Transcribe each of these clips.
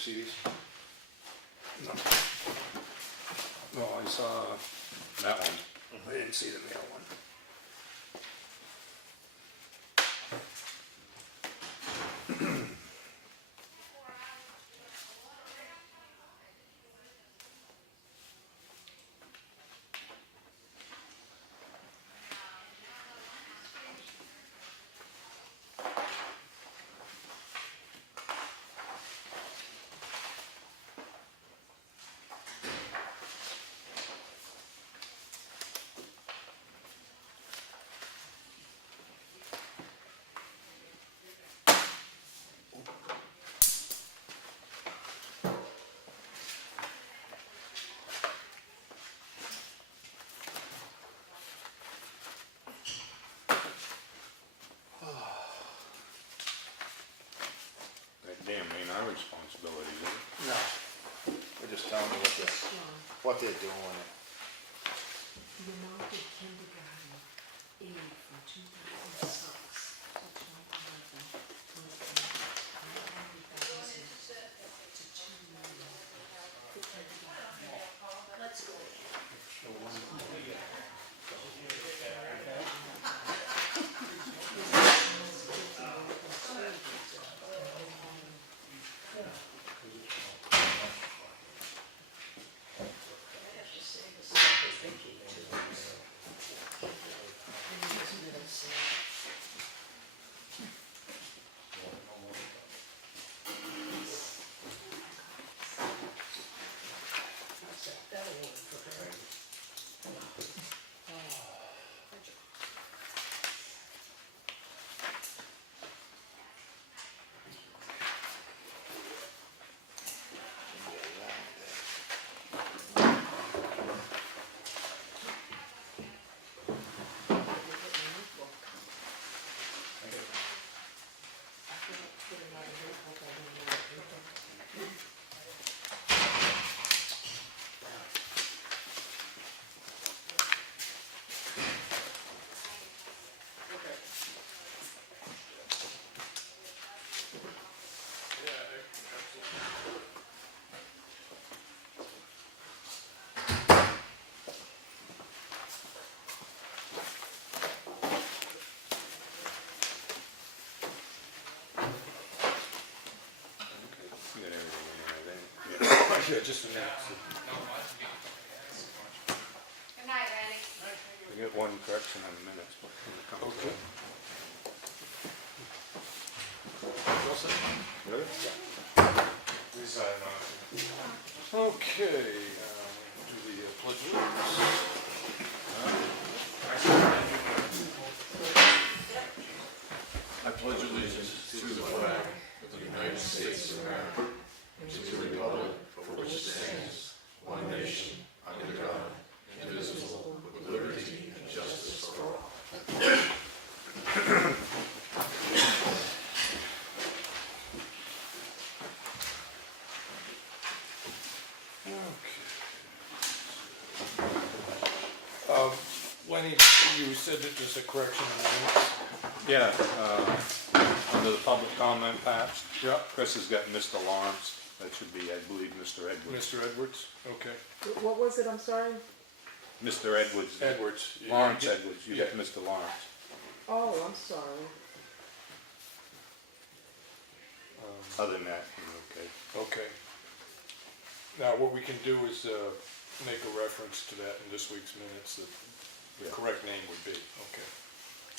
see these? No. No, I saw that one. I didn't see the mail one. Damn, ain't our responsibility, is it? No. We're just telling you what they're doing. The amount of kindergarten aid from 2006 to 2011 went from 900,000 to 2 million for kindergarten. Let's go. You got everything in there, then? Yeah, just a minute. Good night, Randy. We got one correction on the minutes, but when it comes to Okay. it. Really? Okay, do the pledge of allegiance. I pledge allegiance to the flag of the United States of America and to the republic for which it stands, one nation, under God, indivisible, with liberty and justice for all. Lenny, you said that there's a correction in the minutes? Yeah, under the public comment patch, Yeah. Chris has got Mr. Lawrence. That should be, I believe, Mr. Edwards. Mr. Edwards, okay. What was it, I'm sorry? Mr. Edwards. Edwards. Lawrence Yeah. Edwards, you got Mr. Lawrence. Oh, I'm sorry. Other than that, you're okay. Okay. Now, what we can do is make a reference to that in this week's minutes, that the Yeah. correct name would be, okay.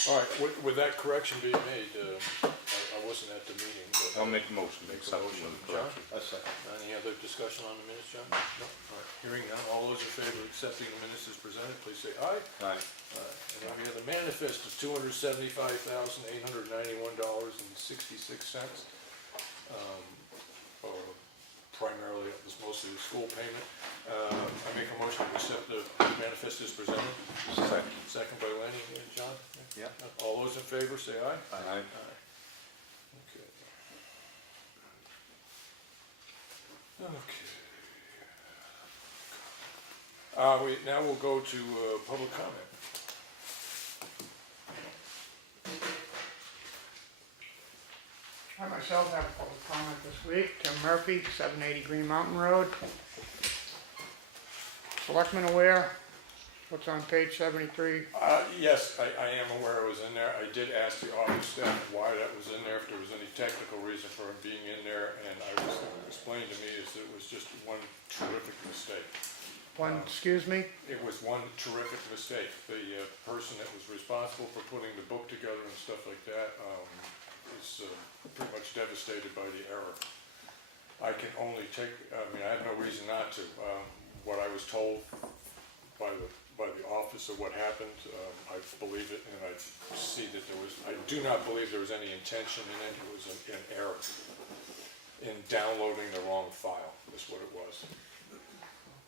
All right, with that correction being made, I wasn't at the meeting, but... I'll make a motion to Make a accept motion. the correction. Any other discussion on the minutes, John? No? All right, hearing none, all those in favor of accepting the minutes as presented, please say aye. Aye. And then we have the manifest of $275,891.66. Primarily, it was mostly the school payment. I make a motion to accept the manifest as presented. Second. Second by Lenny and John. Yeah. All those in favor, say aye. Aye. Okay. Okay. Now we'll go to public comment. I myself have a public comment this week. Tim Murphy, 780 Green Mountain Road. Selectmen aware what's on page 73? Yes, I am aware it was in there. I did ask the office staff why that was in there, if there was any technical reason for it being in there, and it was explained to me is that it was just one terrific mistake. Excuse me? It was one terrific mistake. The person that was responsible for putting the book together and stuff like that is pretty much devastated by the error. I can only take, I mean, I have no reason not to. What I was told by the office of what happened, I believe it, and I see that there was, I do not believe there was any intention in it. It was an error in downloading the wrong file, is what it was.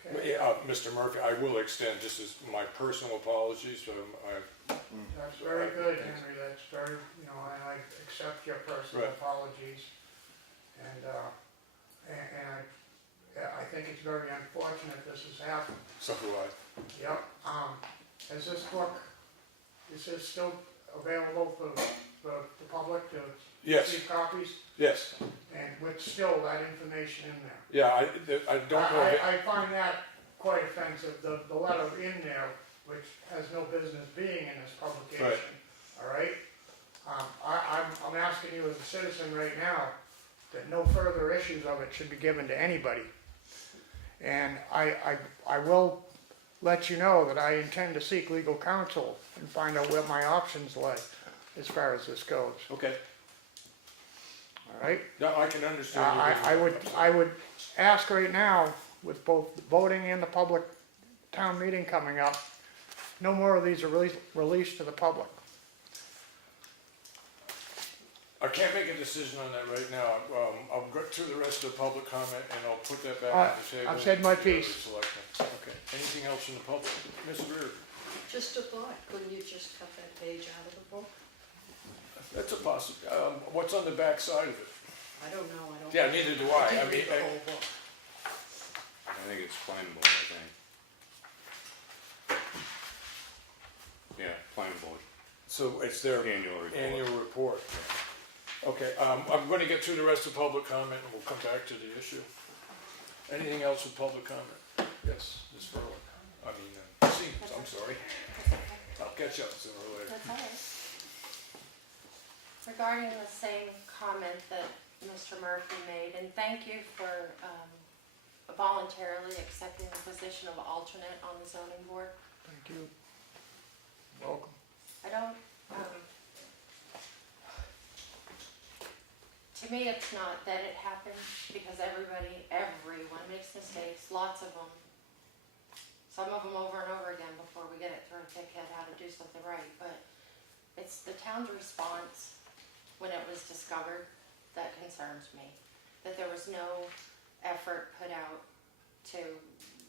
Okay. Mr. Murphy, I will extend, just as my personal apologies, That's very good, Henry. That's very, I accept your personal Right. apologies. And I think it's very unfortunate this has happened. so do I. Yep. Is this book, is this still available for the public to Yes, see copies? yes, And with still that information in there? yeah, I don't know. if it- I find that quite offensive, the letter in there, which has no business being in this publication, all right? I'm asking you as a citizen right now, that no further issues of it should be given to anybody. And I will let you know that I intend to seek legal counsel and find out where my options lie as far as this goes, Okay, all right? no, I can understand. you being- I would ask right now, with both the voting and the public town meeting coming up, no more of these are released to the public. I can't make a decision on that right now. I'll go through the rest of the public comment and I'll put that back All right, on the table. I've said my to the other piece. selectmen. Okay, anything else from the public? Ms. Reardon? Just a thought, couldn't you just cut that page out of the book? That's a what's on the back side of it? I don't know, I don't. Yeah, neither do I. I didn't mean, read the whole book. I think it's planning board, I think. Yeah, planning board, so it's their annual report. annual report. Okay, I'm going to get through the rest of public comment and we'll come back to the issue. Anything else with public comment? Yes, Ms. Feirick. I'm sorry. I'll catch up sooner or later. That's all right. Regarding the same comment that Mr. Murphy made, and thank you for voluntarily accepting the position of alternate on the zoning board. Thank you. Welcome. I don't, to me, it's not that it happened, because everyone makes mistakes, lots of them. Some of them over and over again before we get it through a thick head how to do something right, but it's the town's response when it was discovered that concerns me. That there was no effort put out to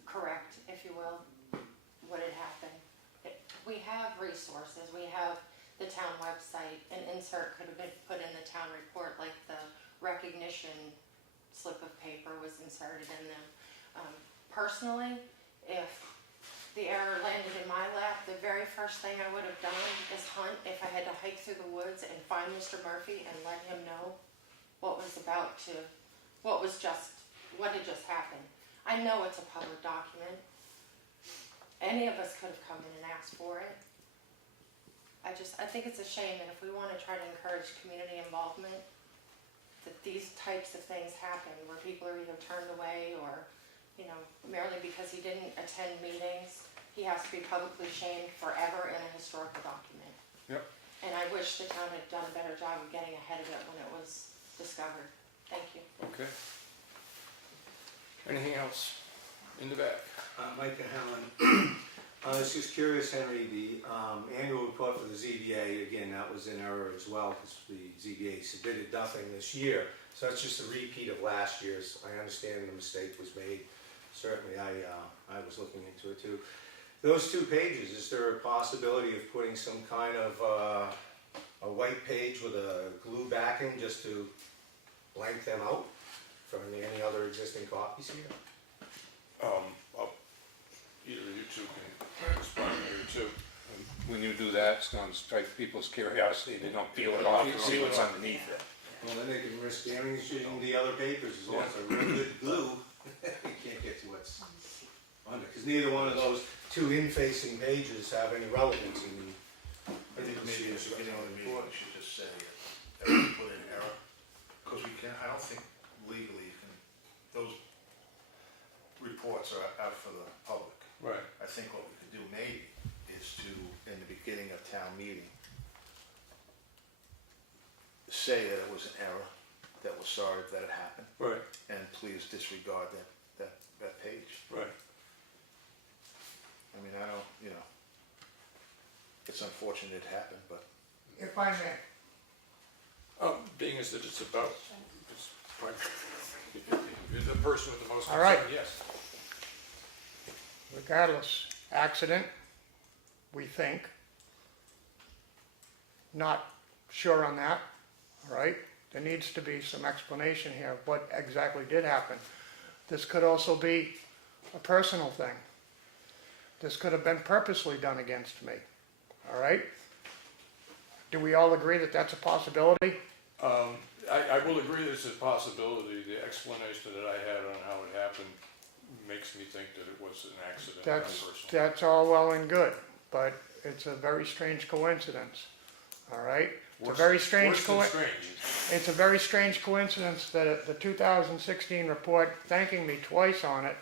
correct, if you will, what had happened. We have resources, we have the town website, an insert could have been put in the town report, like the recognition slip of paper was inserted in them. Personally, if the error landed in my lap, the very first thing I would have done is hunt, if I had to hike through the woods and find Mr. Murphy and let him know what had just happened. I know it's a public document. Any of us could have come in and asked for it. I think it's a shame that if we want to try to encourage community involvement, that these types of things happen where people are either turned away or, merely because he didn't attend meetings, he has to be publicly shamed forever in a historical document. Yep. And I wish the town had done a better job of getting ahead of it when it was discovered. Thank you. Okay. Anything else in the back? Micah Helen. I was just curious, Henry, the annual report for the ZBA, again, that was in error as well, because the ZBA submitted nothing this year. So that's just a repeat of last year's. I understand the mistake was made. Certainly, I was looking into it too. Those 2 pages, is there a possibility of putting some kind of a white page with a glue backing just to blank them out from any other existing copies here? Either of you two can respond here too. When you do that, it's gonna strike people's curiosity, they don't peel it off and see what's underneath it. Well, then they can risk damaging the other papers as well. It's a real good glue. You can't get to what's under, because neither one of those two in-facing pages have any relevance in the. I think maybe at the beginning of the meeting, we should just say that we put in error, because we can't, I don't think legally you can, those reports are out for the public. Right. I think what we could do maybe is to, in the beginning of town meeting, say that it was an error, that we're sorry that it happened, Right, and please disregard that page. right. I mean, I don't, you know, it's unfortunate it happened, but If I may, Being as that it's about, it's the person with the most All right. concern, yes. regardless, accident, we think. Not sure on that, all right? There needs to be some explanation here of what exactly did happen. This could also be a personal thing. This could have been purposely done against me, all right? Do we all agree that that's a possibility? I will agree there's a possibility. The explanation that I had on how it happened makes me think that it was an accident, not personal. That's all well and good, but it's a very strange coincidence, all right? It's a very strange It's a very strange coincidence that the 2016 report thanking me twice on it,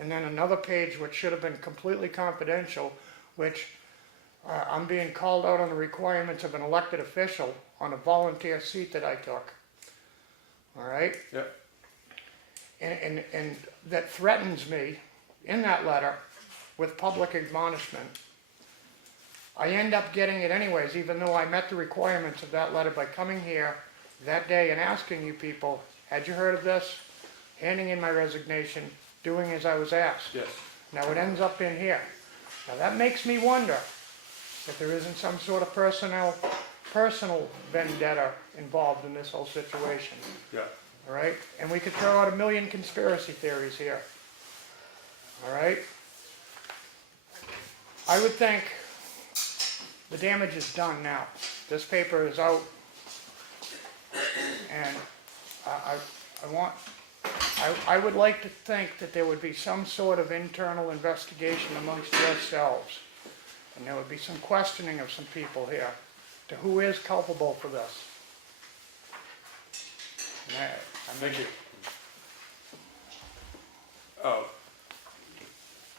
and then another page which should have been completely confidential, which I'm being called out on the requirements of an elected official on a volunteer seat that I took. All right? Yep. And that threatens me in that letter with public admonishment. I end up getting it anyways, even though I met the requirements of that letter by coming here that day and asking you people, had you heard of this? Handing in my resignation, doing as I was asked. Yes. Now it ends up in here. Now that makes me wonder if there isn't some sort of personal vendetta involved in this whole situation. Yeah. All right? And we could throw out a million conspiracy theories here. All right? I would think the damage is done now. This paper is out. And I would like to think that there would be some sort of internal investigation amongst yourselves. And there would be some questioning of some people here to who is culpable for this. Thank you.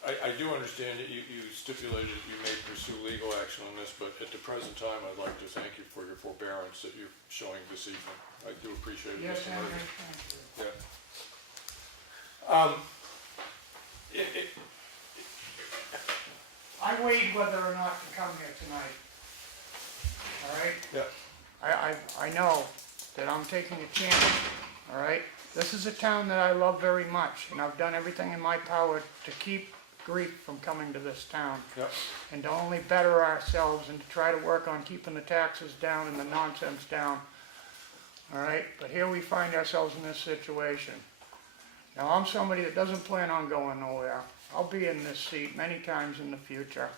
I do understand that you stipulated you may pursue legal action on this, but at the present time, I'd like to thank you for your forbearance that you're showing this evening. I do appreciate it, Yes, Mr. Henry, Murray. thank you. Yeah. I weighed whether or not to come here tonight. All right? Yeah. I know that I'm taking a chance, all right? This is a town that I love very much, and I've done everything in my power to keep grief from coming to this town. Yep. And to only better ourselves and to try to work on keeping the taxes down and the nonsense down. All right? But here we find ourselves in this situation. Now, I'm somebody that doesn't plan on going nowhere. I'll be in this seat many times in the future.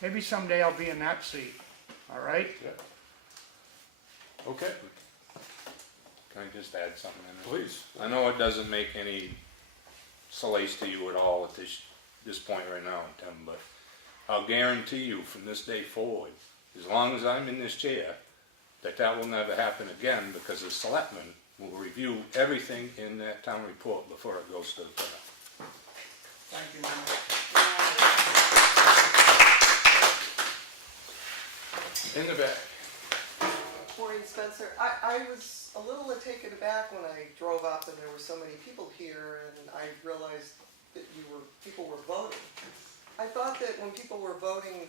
Maybe someday I'll be in that seat. All right? Yeah. Okay, Can I just add something in there? please. I know it doesn't make any solace to you at all at this point right now, Tim, but I'll guarantee you from this day forward, as long as I'm in this chair, that will never happen again, because the selectmen will review everything in that town report before it goes to the printer. Thank you, Mike. In the back. Maureen Spencer, I was a little taken aback when I drove up and there were so many people here, and I realized that people were voting. I thought that when people were voting,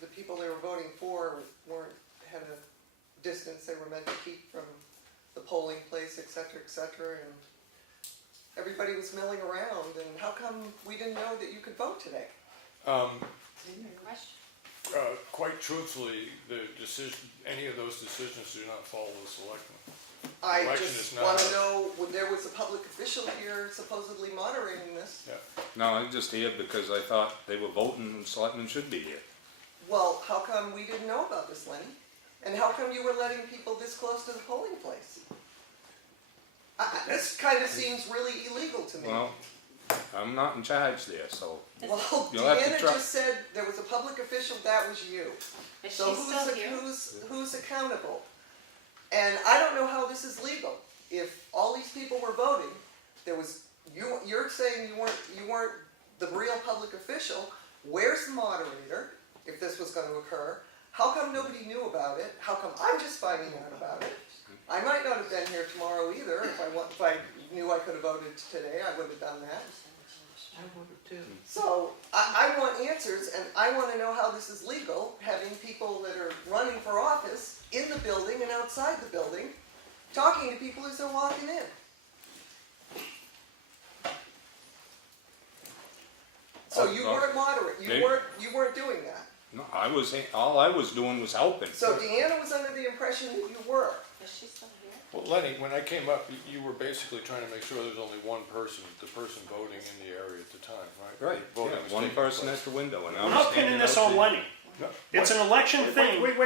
the people they were voting for had a distance they were meant to keep from the polling place, et cetera, and everybody was milling around, and how come we didn't know that you could vote today? Question? Quite truthfully, any of those decisions do not follow the selectmen. I Election just is not want to a- know, when there was a public official here supposedly moderating this, Yeah. No, I'm just here because I thought they were voting and selectmen should be here. well, how come we didn't know about this, Lenny? And how come you were letting people this close to the polling place? This kind of seems really illegal to me. Well, I'm not in charge there, so Well, you'll have to Deanna try- just said there was a public official, that was you. Is So she still here? who's accountable? And I don't know how this is legal. If all these people were voting, there was, you're saying you weren't the real public official. Where's the moderator, if this was gonna occur? How come nobody knew about it? How come I'm just finding out about it? I might not have been here tomorrow either. If I knew I could have voted today, I would have done that. I wanted to. So I want answers, and I want to know how this is legal, having people that are running for office in the building and outside the building, talking to people as they're walking in. So you weren't moderate. You weren't doing that. no, all I was doing was helping. So Deanna was under the impression that you were. Is she still here? Well, Lenny, when I came up, you were basically trying to make sure there's only one person, the person voting in the area at the time, right? Right, Voting yeah, was one taking person place. at the window, and I I'm was not standing pinning this out on there. Lenny. No, It's an election thing. Wait.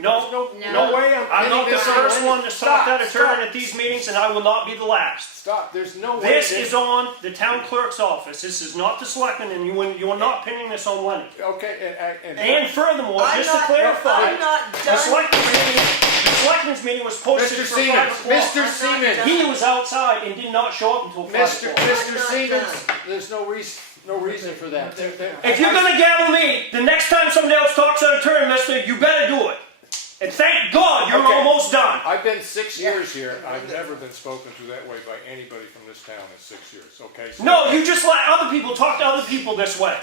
No, No way I'm not the first one to talk out of turn at these meetings, and I will not be the last. Stop, there's no way. This is on the town clerk's office. This is not the selectmen, and you are not pinning this on Lenny. Okay, And furthermore, I'm just to not clarify, done. the selectmen's meeting was posted Mr. for Siemens, 5 o'clock. Mr. Siemens, He was outside and did not show up until 5 o'clock. Mr. not Siemens, done. there's no reason for that. If you're gonna gavel me, the next time somebody else talks out of turn, mister, you better do it. And thank God you're Okay. almost done. I've been 6 years here, I've never been spoken to that way by anybody from this town in 6 years, okay? So- No, you just let other people talk to other people this way.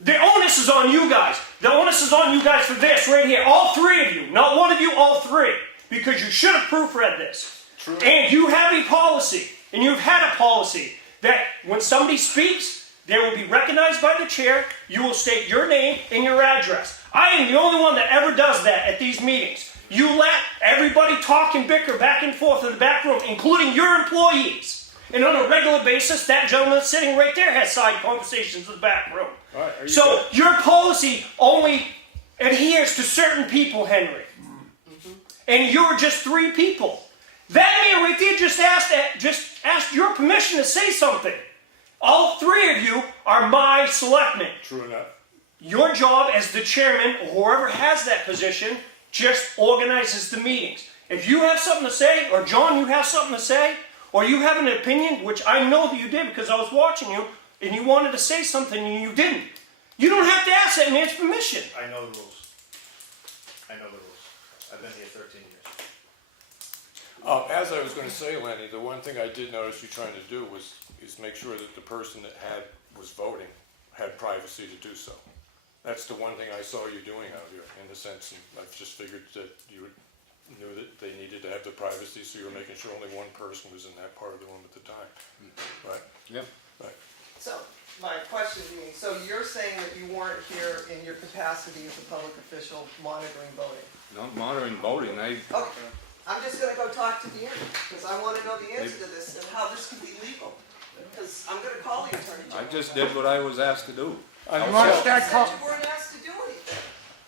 The onus is on you guys. The onus is on you guys for this right here. All three of you. Not one of you, all three. Because you should have proofread this. True. And you have a policy, and you've had a policy, that when somebody speaks, they will be recognized by the chair, you will state your name and your address. I am the only one that ever does that at these meetings. You let everybody talk and bicker back and forth in the back room, including your employees. And on a regular basis, that gentleman sitting right there has side conversations in the back room. All right, are you So your policy only adheres to certain people, Henry. And you're just 3 people. That man right there just asked your permission to say something. All 3 of you are my selectmen. True enough. Your job as the chairman, or whoever has that position, just organizes the meetings. If you have something to say, or John, you have something to say, or you have an opinion, which I know that you did because I was watching you, and you wanted to say something and you didn't, you don't have to ask that man's permission. I know the rules. I know the rules. I've been here 13 years. As I was gonna say, Lenny, the one thing I did notice you trying to do is make sure that the person that was voting had privacy to do so. That's the one thing I saw you doing out here, in the sense, and I've just figured that you knew that they needed to have the privacy, so you were making sure only one person was in that part of the room at the time. Right? Yep. Right. So my question being, so you're saying that you weren't here in your capacity as a public official monitoring voting? Not monitoring voting, Okay, I'm just gonna go talk to Deanna, because I wanna know the answer to this and how this can be legal. Because I'm gonna call the Attorney I General. just did what I was asked to do. You I'm wanna sorry. start You call, said you weren't asked to do anything.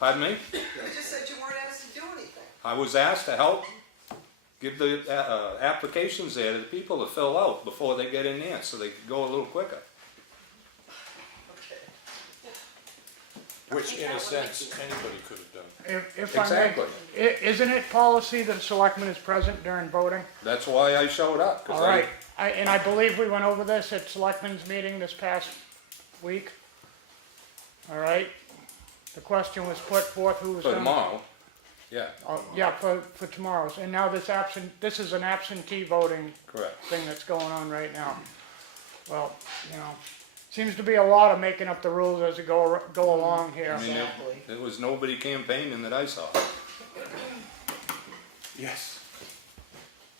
Pardon me? You just said you weren't asked to do anything. I was asked to help give the applications there to the people to fill out before they get in there, so they could go a little quicker. Okay. Which, in a sense, anybody could have done. if I Exactly. may, isn't it policy that a selectman is present during voting? That's why I showed up, All because right, and I believe we went over this at selectmen's meeting this past week. All right, the question was put forth who was for gonna. tomorrow, yeah, Yeah, for tomorrow's, and now this is an absentee voting correct. thing that's going on right now. Well, seems to be a lot of making up the rules as we go along here. I mean, there was nobody campaigning that I saw. Yes.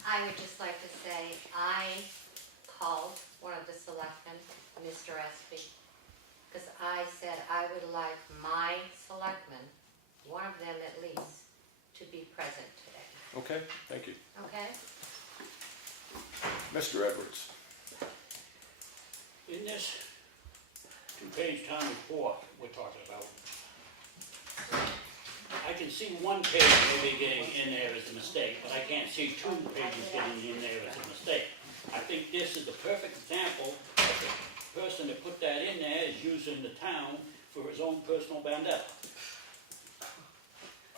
I would just like to say, I called one of the selectmen, Mr. Espie, because I said I would like my selectmen, one of them at least, to be present today, Okay, thank you. okay? Mr. Edwards. In this 2-page town report we're talking about, I can see 1 page maybe getting in there as a mistake, but I can't see 2 pages getting in there as a mistake. I think this is the perfect example of the person that put that in there is using the town for his own personal vendetta.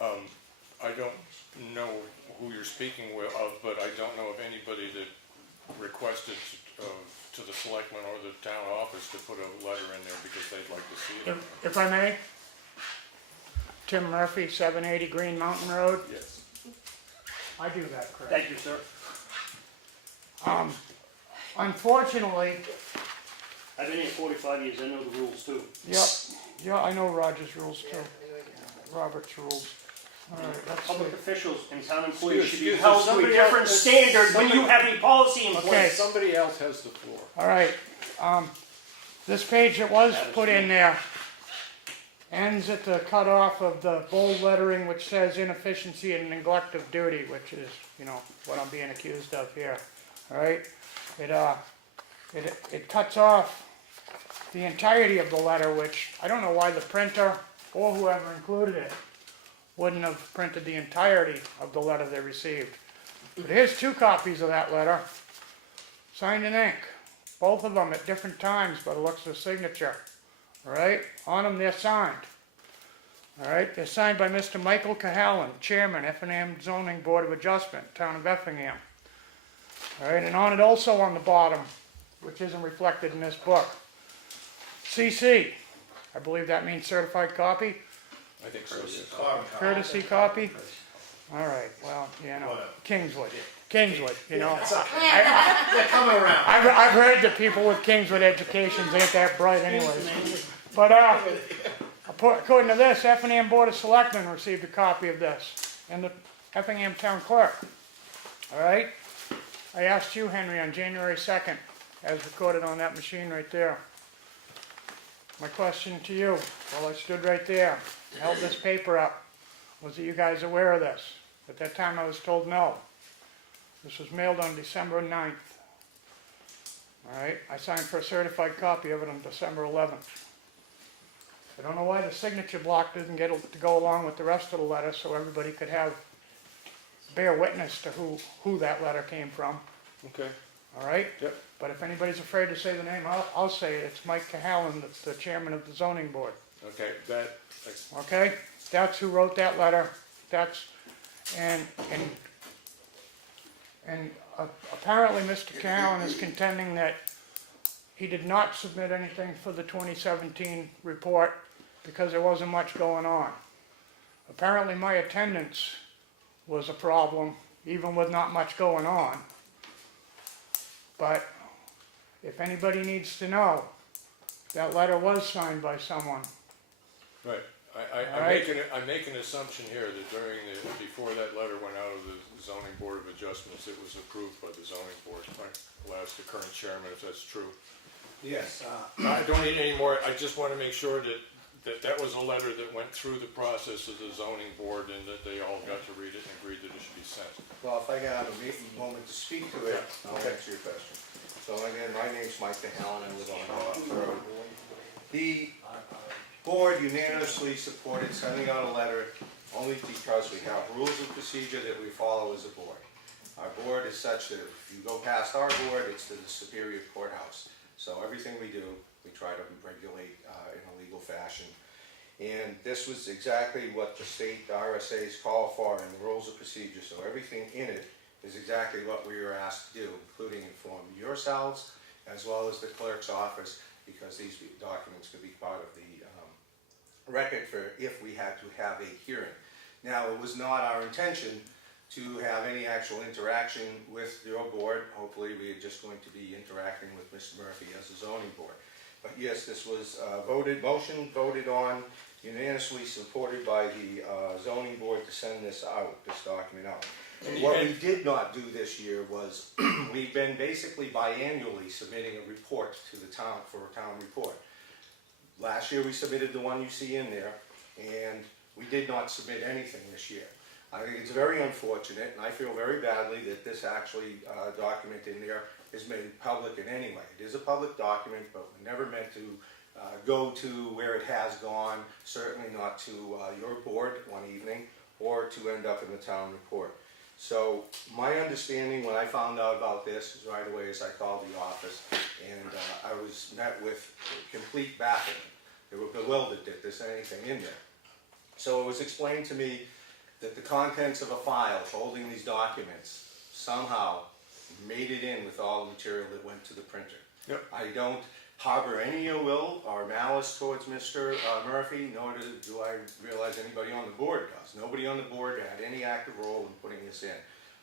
I don't know who you're speaking of, but I don't know of anybody that requested to the selectmen or the town office to put a letter in there because they'd like to see it. If I may, Tim Murphy, 780 Green Mountain Road. Yes. I do that, correct? Thank you, sir. Unfortunately, I've been here 45 years, I know the rules too. yeah, I know Roger's rules too, Robert's rules. All right, let's Public see. officials and town employees should be Excuse me, held to a somebody different else- standard when you have a policy in Okay. place. Somebody else has the floor. All right, this page that was put in there ends at the cutoff of the bold lettering which says inefficiency and neglect of duty, which is, you know, what I'm being accused of here. All right, it cuts off the entirety of the letter, which I don't know why the printer or whoever included it wouldn't have printed the entirety of the letter they received. But here's 2 copies of that letter, signed in ink, both of them at different times by the looks of the signature. All right, on them they're signed. All right, they're signed by Mr. Michael Cahalan, Chairman, Effingham Zoning Board of Adjustment, Town of Effingham. All right, and on it also on the bottom, which isn't reflected in this book, CC, I believe that means certified copy, I think so, yes. courtesy copy. All right, well, you know, Whatever. Kingswood, you know. They're coming around. I've heard that people with Kingswood educations ain't that bright anyways. But, according to this, Effingham Board of Selectmen received a copy of this, and the Effingham Town Clerk. All right? I asked you, Henry, on January 2nd, as recorded on that machine right there. My question to you, while I stood right there, and held this paper up, was that you guys aware of this? At that time, I was told no. This was mailed on December 9th. All right? I signed for a certified copy of it on December 11th. I don't know why the signature block didn't get to go along with the rest of the letter so everybody could bear witness to who that letter came from. Okay. All right? Yep. But if anybody's afraid to say the name, I'll say it. It's Mike Cahalan, the chairman of the zoning board. Okay, Okay? That's who wrote that letter. Apparently Mr. Cahalan is contending that he did not submit anything for the 2017 report because there wasn't much going on. Apparently my attendance was a problem, even with not much going on. But if anybody needs to know, that letter was signed by someone. right. All right. I make an assumption here that before that letter went out of the zoning board of adjustments, it was approved by the zoning board. I'll ask the current chairman if that's true. Yes, I don't need any more, I just want to make sure that was a letter that went through the process of the zoning board and that they all got to read it and agreed that it should be sent. well, if I got a moment to speak to it, I'll answer your question. So again, my name's Mike Cahalan, I live on Holbrook Road. The board unanimously supported sending out a letter only because we have rules of procedure that we follow as a board. Our board is such that if you go past our board, it's to the Superior Courthouse. So everything we do, we try to regulate in a legal fashion. And this was exactly what the state RSA's call for in the rules of procedure. So everything in it is exactly what we were asked to do, including inform yourselves as well as the clerk's office, because these documents could be part of the record for if we had to have a hearing. Now, it was not our intention to have any actual interaction with your board. Hopefully, we are just going to be interacting with Mr. Murphy as a zoning board. But yes, this was voted on, unanimously supported by the zoning board to send this document out. What we did not do this year was, we've been basically biannually submitting a report to the town for a town report. Last year we submitted the one you see in there, and we did not submit anything this year. I think it's very unfortunate, and I feel very badly that this actually document in there is made public in any way. It is a public document, but we never meant to go to where it has gone, certainly not to your board one evening, or to end up in the town report. So my understanding when I found out about this is right away as I called the office, and I was met with complete bafflement. They were bewildered that there's anything in there. So it was explained to me that the contents of a file holding these documents somehow made it in with all the material that went to the printer. Yep. I don't harbor any ill will or malice towards Mr. Murphy, nor do I realize anybody on the board does. Nobody on the board had any active role in putting this in.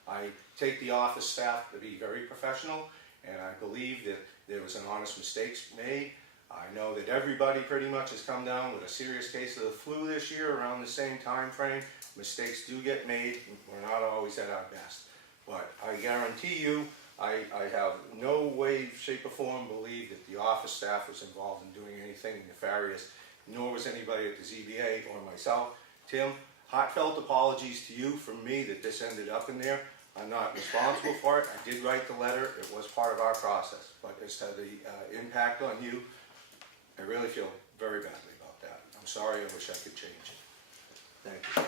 I take the office staff to be very professional, and I believe that there was an honest mistake made. I know that everybody pretty much has come down with a serious case of the flu this year around the same time frame. Mistakes do get made. We're not always at our best. But I guarantee you, I have no way, shape, or form believe that the office staff was involved in doing anything nefarious, nor was anybody at the ZBA or myself. Tim, heartfelt apologies to you from me that this ended up in there. I'm not responsible for it. I did write the letter. It was part of our process. But as to the impact on you, I really feel very badly about that. I'm sorry. I wish I could change it. Thank you.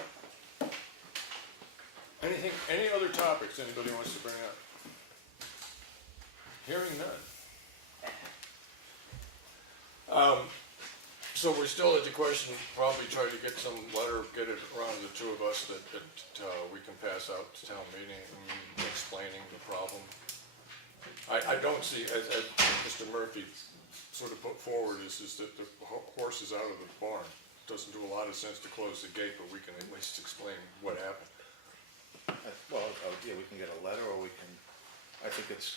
Any other topics anybody wants to bring up? Hearing none. So we're still at the question, probably try to get some letter, get it around to the two of us that we can pass out to town meeting explaining the problem. I don't see, as Mr. Murphy sort of put forward, is that the horse is out of the barn. Doesn't do a lot of sense to close the gate, but we can at least explain what happened. Well, yeah, we can get a letter, or we can, I think it's,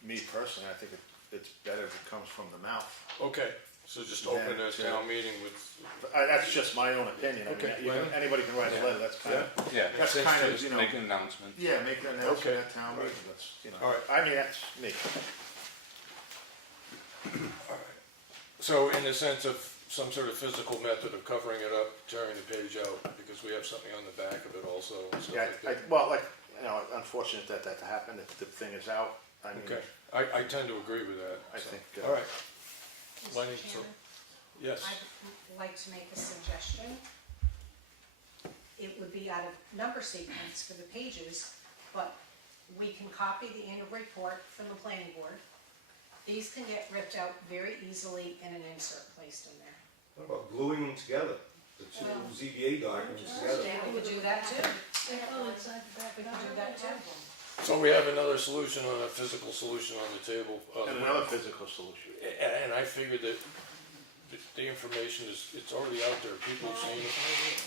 me personally, I think it's better if it comes from the mouth. Okay, so just open a town meeting with. That's just my own opinion. Okay. I mean, anybody can write a letter, that's kind of, Yeah, that's it's kind of, just you know. make an announcement. Yeah, make an announcement Okay. at town meeting, that's, you know. All right. I mean, that's me. All right. So in the sense of some sort of physical method of covering it up, tearing the page out, because we have something on the back of it also. And stuff Yeah, like that. well, like, you know, unfortunate that happened, if the thing is out, I mean, Okay, I tend to agree with that. I so. think, All right, Mr. Lenny, so, Chairman, yes, I'd like to make a suggestion. It would be out of number sequence for the pages, but we can copy the annual report from the planning board. These can get ripped out very easily and an insert placed in there. What about gluing them together? The two Well, ZBA documents together? We could do that too. We could do that too. so we have another solution, a physical solution on the table. and another physical solution. And I figured that the information it's already out there, people have seen it.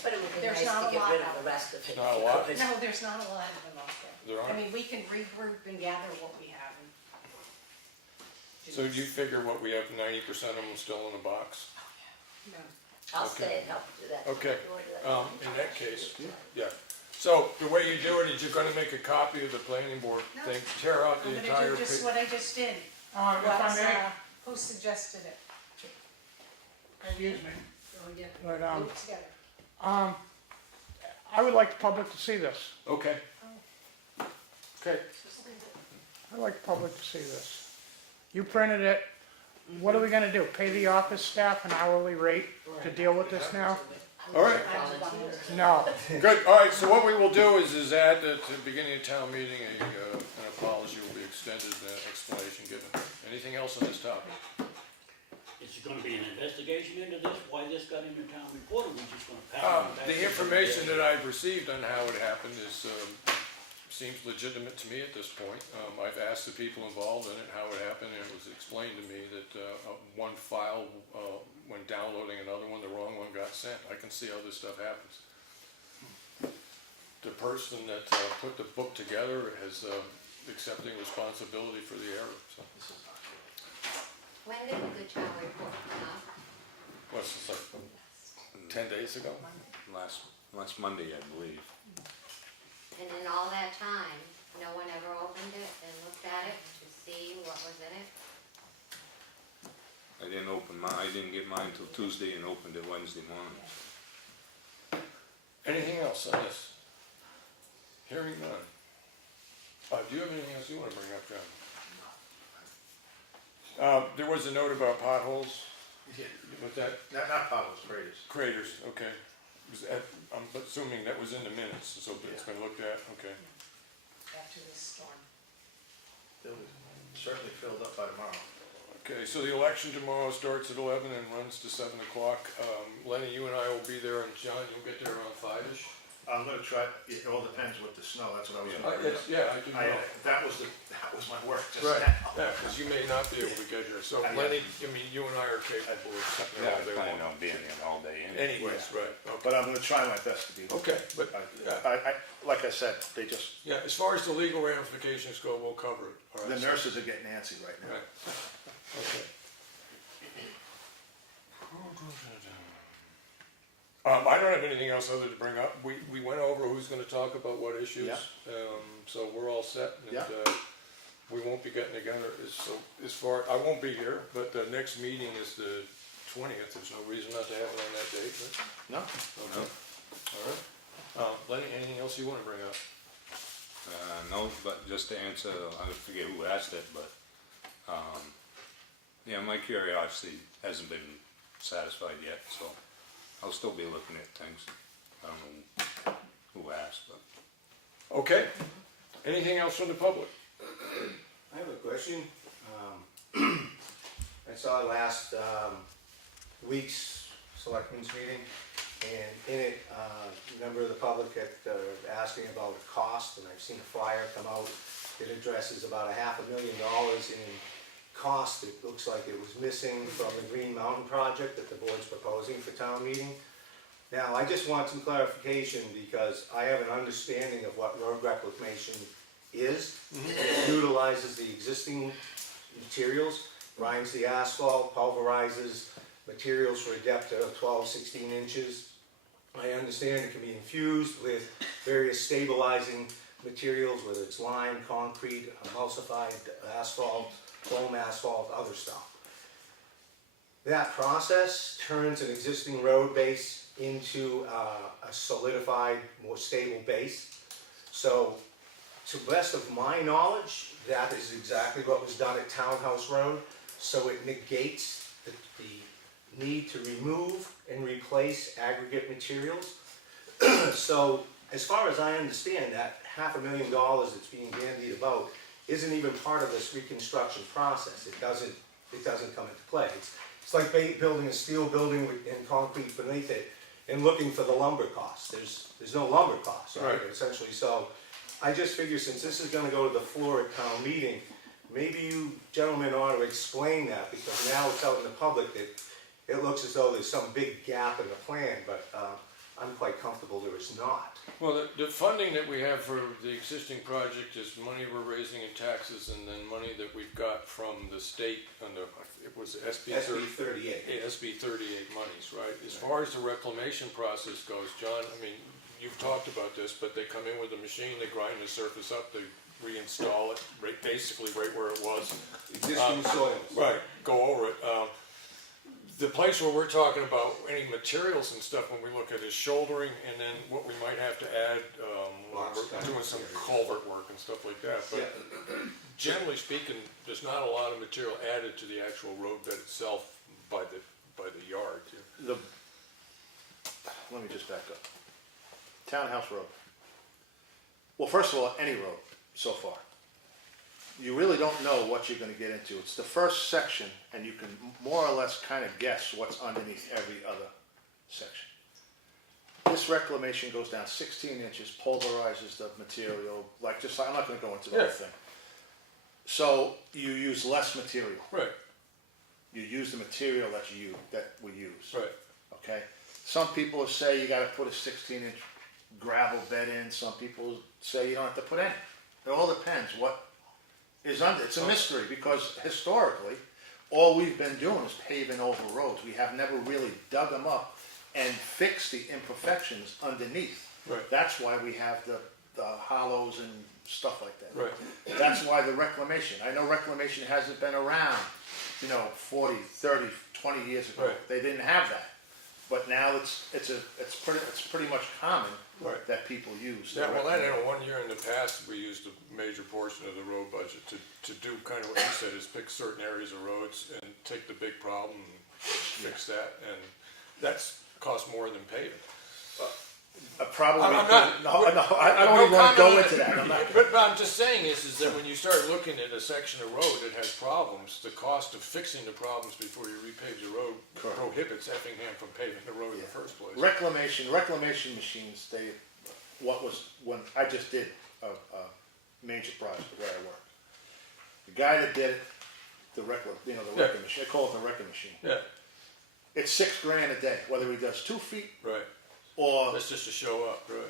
But it would be There's nice not to a get lot rid of out the rest of it. Not a lot? No, there's not a lot of them out there. There I aren't? mean, we can regroup and gather what we have. So do you figure what we have, 90% of them still in the box? No. I'll Okay. stay and help do that. Okay, You wanna do that? in that case, yeah. So the way you do it is you're gonna make a copy of the planning board No. thing, tear out the I'm entire gonna do just page. what I just did. If I Was, may, who suggested it? excuse me, Oh, yeah. but, Put it together. I would like the public to see this. Okay. Okay, I'd like the public to see this. You printed it, what are we gonna do? Pay the office staff an hourly rate to deal with this now? all right. No. Good, all right, so what we will do is add at the beginning of town meeting, an apology will be extended, explanation given. Anything else on this topic? Is there gonna be an investigation into this, why this got into town report, or we just gonna pass it back? The information that I've received on how it happened is, seems legitimate to me at this point. I've asked the people involved in it how it happened, and it was explained to me that one file, when downloading another one, the wrong one got sent. I can see how this stuff happens. The person that put the book together is accepting responsibility for the error, so. When did the town report come out? What's this, like 10 days ago? Last Monday, I believe. And in all that time, no one ever opened it and looked at it to see what was in it? I didn't get mine till Tuesday and opened it Wednesday morning. Anything else on this? Hearing none. Do you have anything else you want to bring up, John? There was a note about potholes. With that, Not potholes, craters. craters, okay. I'm assuming that was in the minutes, so it's been looked at, okay. After this storm. They'll be certainly filled up by tomorrow. Okay, so the election tomorrow starts at 11 and runs to 7 o'clock. Lenny, you and I will be there, and John, you'll get there around 5-ish? I'm gonna try, it all depends with the snow, that's what I was gonna bring up. Yeah, I do know. That was my work just Right, now. yeah, because you may not be able to get here. So Yeah. Lenny, I mean, you and I are capable of sitting Yeah, there all I day plan long. on being here all day anyway. Anyways, right, okay. But I'm gonna try my best to be there. Okay, but, yeah. Like I said, they just, Yeah, as far as the legal ramifications go, we'll cover it. All right, the so- nurses are getting antsy right now. Right, okay. I don't have anything else other to bring up. We went over who's gonna talk about what issues. Yeah. So we're all set, and, Yeah. we won't be getting together, I won't be here, but the next meeting is the 20th. There's no reason not to have it on that date, right? No? Okay, all right. Lenny, anything else you wanna bring up? No, but just to answer, I forget who asked it, but, yeah, my curiosity hasn't been satisfied yet, so I'll still be looking at things. I don't know who asked, but. Okay, anything else from the public? I have a question. I saw last week's selectmen's meeting, and in it, a member of the public had asking about a cost, and I've seen a flyer come out. It addresses about $500,000 in cost. It looks like it was missing from the Green Mountain project that the board's proposing for town meeting. Now, I just want some clarification because I have an understanding of what road reclamation is. It utilizes the existing materials, grinds the asphalt, pulverizes materials for a depth of 12, 16 inches. I understand it can be infused with various stabilizing materials, whether it's lime, concrete, emulsified asphalt, foam asphalt, other stuff. That process turns an existing road base into a solidified, more stable base. So, to the best of my knowledge, that is exactly what was done at Townhouse Road. So it negates the need to remove and replace aggregate materials. So, as far as I understand, that $500,000 that's being bandied about isn't even part of this reconstruction process. It doesn't come into play. It's like building a steel building and concrete beneath it and looking for the lumber cost. There's no lumber cost, right? Essentially, so I just figure since this is gonna go to the floor at town meeting, maybe you gentlemen ought to explain that, because now it's out in the public that it looks as though there's some big gap in the plan, but I'm quite comfortable there is not. Well, the funding that we have for the existing project is money we're raising in taxes, and then money that we've got from the state under, it was SB 38. SB 38 monies, right? As far as the reclamation process goes, John, I mean, you've talked about this, but they come in with a machine, they grind the surface up, they reinstall it, basically right where it was. Existing soils. Right, go over it. The place where we're talking about any materials and stuff when we look at is shouldering, and then what we might have to add, we're doing some culvert work and stuff like that. But generally speaking, there's not a lot of material added to the actual roadbed itself by the yard. Let me just back up. Townhouse Road. Well, first of all, any road so far. You really don't know what you're gonna get into. It's the first section, and you can more or less kind of guess what's underneath every other section. This reclamation goes down 16 inches, pulverizes the material, I'm not gonna go into the whole thing. So you use less material. Right. You use the material that we use. Right. Okay? Some people say you gotta put a 16-inch gravel bed in, some people say you don't have to put any. It all depends what is under. It's a mystery because historically, all we've been doing is paving over roads. We have never really dug them up and fixed the imperfections underneath. Right. That's why we have the hollows and stuff like that. Right. That's why the reclamation. I know reclamation hasn't been around, 40, 30, 20 years ago. Right. They didn't have that. But now it's pretty much common that people use. Yeah, well, I know 1 year in the past, we used a major portion of the road budget to do kind of what you said, is pick certain areas of roads and take the big problem and fix that, and that's cost more than paving. Probably, I'm not- no, I I've don't no even want to go comment on into it. that. I'm not- But I'm just saying is that when you start looking at a section of road that has problems, the cost of fixing the problems before you repave the road Correct. prohibits Effingham from paving the road in the first place. Reclamation machines, when I just did a major project where I work. The guy that did it, the wrecking machine, I call it the wrecking machine. Yeah, It's $6,000 a day, whether he does 2 feet right. or That's just to show up, right,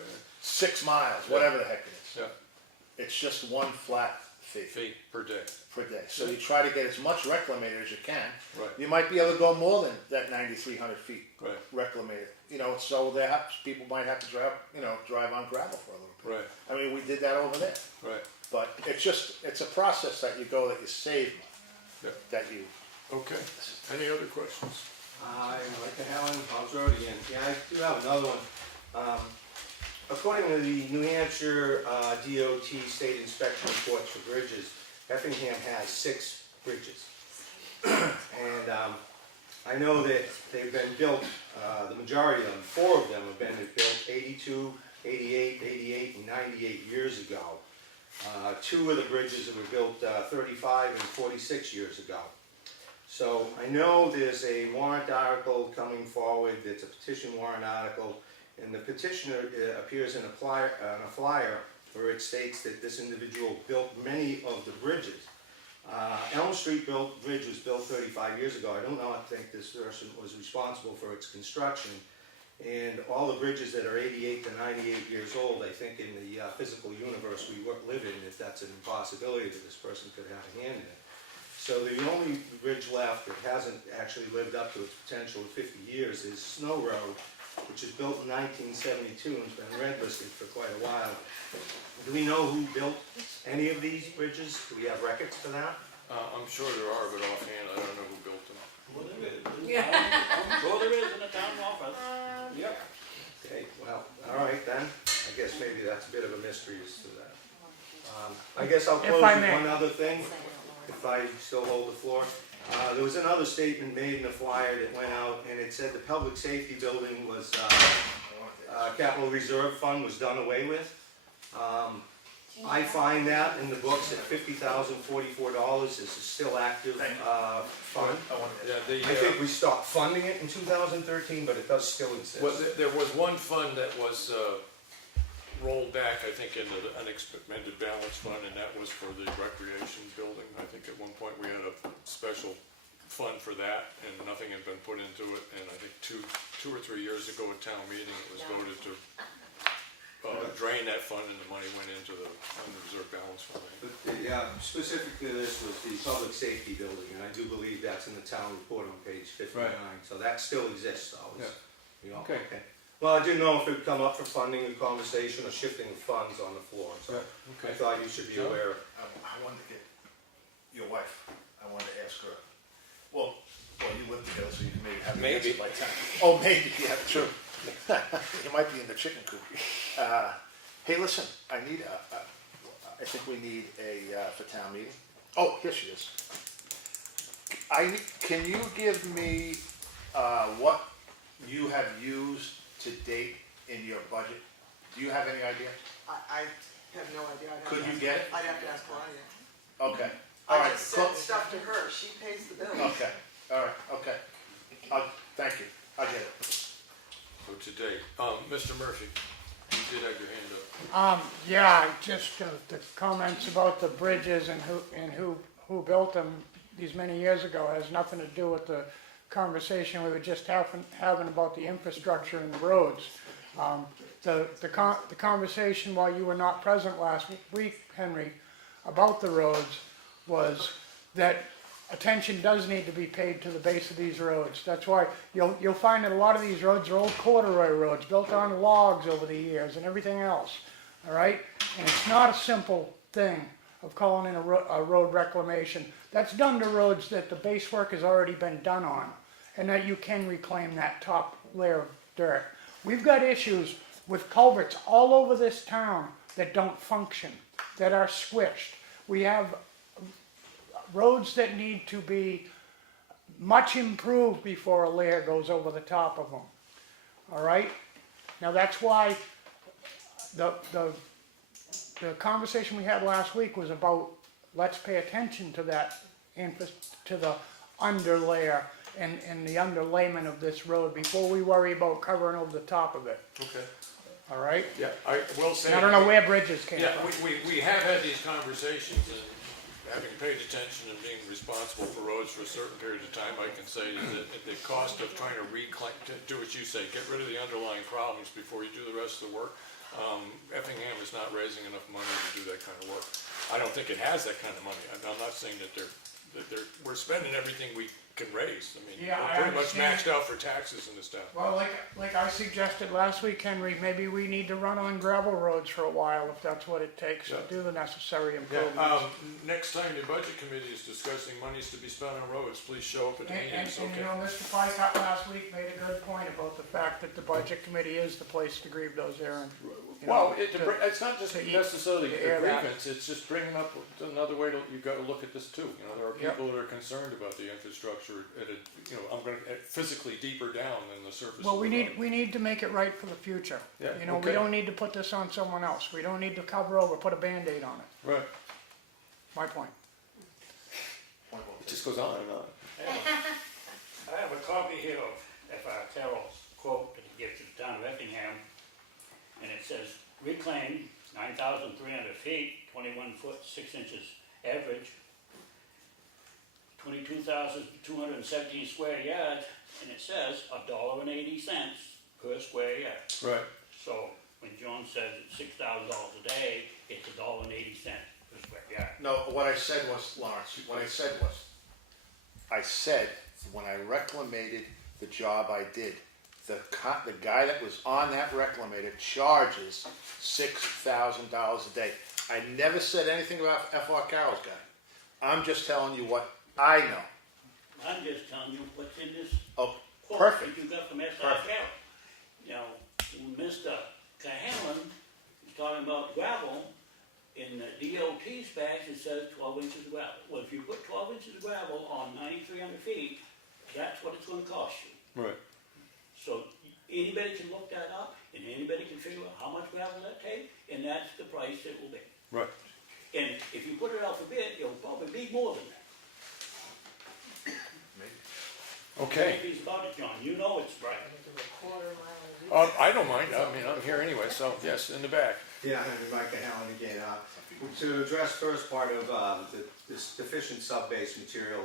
6 miles, whatever the heck it is. yeah, It's just one flat fee fee per day, per day. So you try to get as much reclamated as you can. right, You might be able to go more than that 9,300 feet right, reclamated. So people might have to drive on gravel for a little bit. right, I mean, we did that over there. right, But it's a process that you go that you save money, yeah, that you. okay. Any other questions? Like the Helen, Bob's Road again. Yeah, I do have another one. According to the New Hampshire DOT state inspection reports for bridges, Effingham has 6 bridges. And I know that they've been built, the majority of them, 4 of them have been built 82, 88, 88, and 98 years ago. 2 of the bridges were built 35 and 46 years ago. So I know there's a warrant article coming forward, it's a petition warrant article, and the petitioner appears in a flyer where it states that this individual built many of the bridges. Elm Street Bridge was built 35 years ago. I think this person was responsible for its construction. And all the bridges that are 88 to 98 years old, I think in the physical universe we live in, if that's an impossibility that this person could have a hand in it. So the only bridge left that hasn't actually lived up to its potential of 50 years is Snow Road, which was built in 1972 and has been red listed for quite a while. Do we know who built any of these bridges? Do we have records for that? I'm sure there are, but offhand, I don't know who built them. Well, there is. I'm sure there is in the town office. Yep. Okay, well, all right then. I guess maybe that's a bit of a mystery as to that. I guess I'll close I with may. one other thing, if I still hold the floor. There was another statement made in the flyer that went out, and it said the public safety building was, capital reserve fund was done away with. I find that in the books at $50,044 is a still active fund. Yeah, I think we stopped funding it in 2013, but it does still exist. Well, there was one fund that was rolled back, I think, into the unexpended balance fund, and that was for the recreation building. I think at one point we had a special fund for that, and nothing had been put into it. And I think two or 3 years ago at town meeting, it was voted to drain that fund, and the money went into the unreserved balance fund. But, yeah, specific to this was the public safety building, and I do believe that's in the town report on page 59. Right. So that still exists, always. Yeah. Okay. Well, I didn't know if it would come up for funding a conversation or shifting of funds on the floor, so I Okay. thought you should be aware. I wanted to get your wife. I wanted to ask her. Well, you live together, so you can maybe have an answer by time. Oh, maybe. Yeah, true. You might be in the chicken coop. Hey, listen. I think we need for town meeting. Oh, here she is. Can you give me what you have used to date in your budget? Do you have any idea? I have no idea. Could you get it? I'd have to ask Claudia. Okay. All I right. just send stuff to her, she pays the bills. Okay. All right. Okay. Thank you. I'll get it. So today, Mr. Murphy, you did have your hand up. Yeah, just the comments about the bridges and who built them these many years ago has nothing to do with the conversation we were just having about the infrastructure and the roads. The conversation while you were not present last week, Henry, about the roads was that attention does need to be paid to the base of these roads. That's why you'll find that a lot of these roads are old corduroy roads built on logs over the years and everything else. All right, and it's not a simple thing of calling in a road reclamation. That's done to roads that the base work has already been done on, and that you can reclaim that top layer of dirt. We've got issues with culverts all over this town that don't function, that are squished. We have roads that need to be much improved before a layer goes over the top of them. All right? Now, that's why the conversation we had last week was about, let's pay attention to that, to the underlayer and the underlayment of this road before we worry about covering over the top of it, Okay. all right? Yeah, I will say. And I don't know where bridges came Yeah, from. we have had these conversations, and having paid attention and being responsible for roads for a certain period of time, I can say that the cost of trying to do what you say, get rid of the underlying problems before you do the rest of the work, Effingham is not raising enough money to do that kind of work. I don't think it has that kind of money. I'm not saying that we're spending everything we can raise. I mean, Yeah, I we're pretty much understand. maxed out for taxes in this town. Well, like I suggested last week, Henry, maybe we need to run on gravel roads for a while if that's what it takes to do the necessary improvements. Next time the budget committee is discussing monies to be spent on roads, please show up at And, meetings, and you okay? know, Mr. Picott last week made a good point about the fact that the budget committee is the place to grieve those errands. you know, Well, to- it's not just to eat- necessarily to a air that. grievance, it's just bringing up another way to, you've got to look at this too. You know, there are Yep. people that are concerned about the infrastructure at a, you know, I'm gonna, physically deeper down than the surface Well, of the road. we need to make it right for the future. Yeah, You know, we okay. don't need to put this on someone else. We don't need to cover over, put a Band-Aid on it. Right, My point. it just goes on and on. I have a copy here of Cheryl's quote that he gives to the town of Effingham, and it says, reclaim 9,300 feet, 21 foot 6 inches average, 22,217 square yards, and it says $1.80 per square yard. Right. So when John says it's $6,000 a day, it's $1.80 per square yard. No, what I said was, Lawrence, I said when I reclamated the job I did, the guy that was on that reclamator charges $6,000 a day. I never said anything about F.R. Carroll's guy. I'm just telling you what I know. I'm just telling you what's in this Oh, quote perfect. that you got from S.R. Perfect. Carroll. You know, Mr. Cahalan is talking about gravel. In the DOT specs, it says 12 inches of gravel. Well, if you put 12 inches of gravel on 9,300 feet, that's what it's going to cost you. Right. So anybody can look that up, and anybody can figure out how much gravel that takes, and that's the price it will be. Right. And if you put it out for bid, it'll probably be more than that. Okay. He's about it, John. You know it's right. I don't mind, I mean, I'm here anyway, so, yes, in the back. Yeah, Henry Micah Allen again. To address first part of this deficient sub-base material,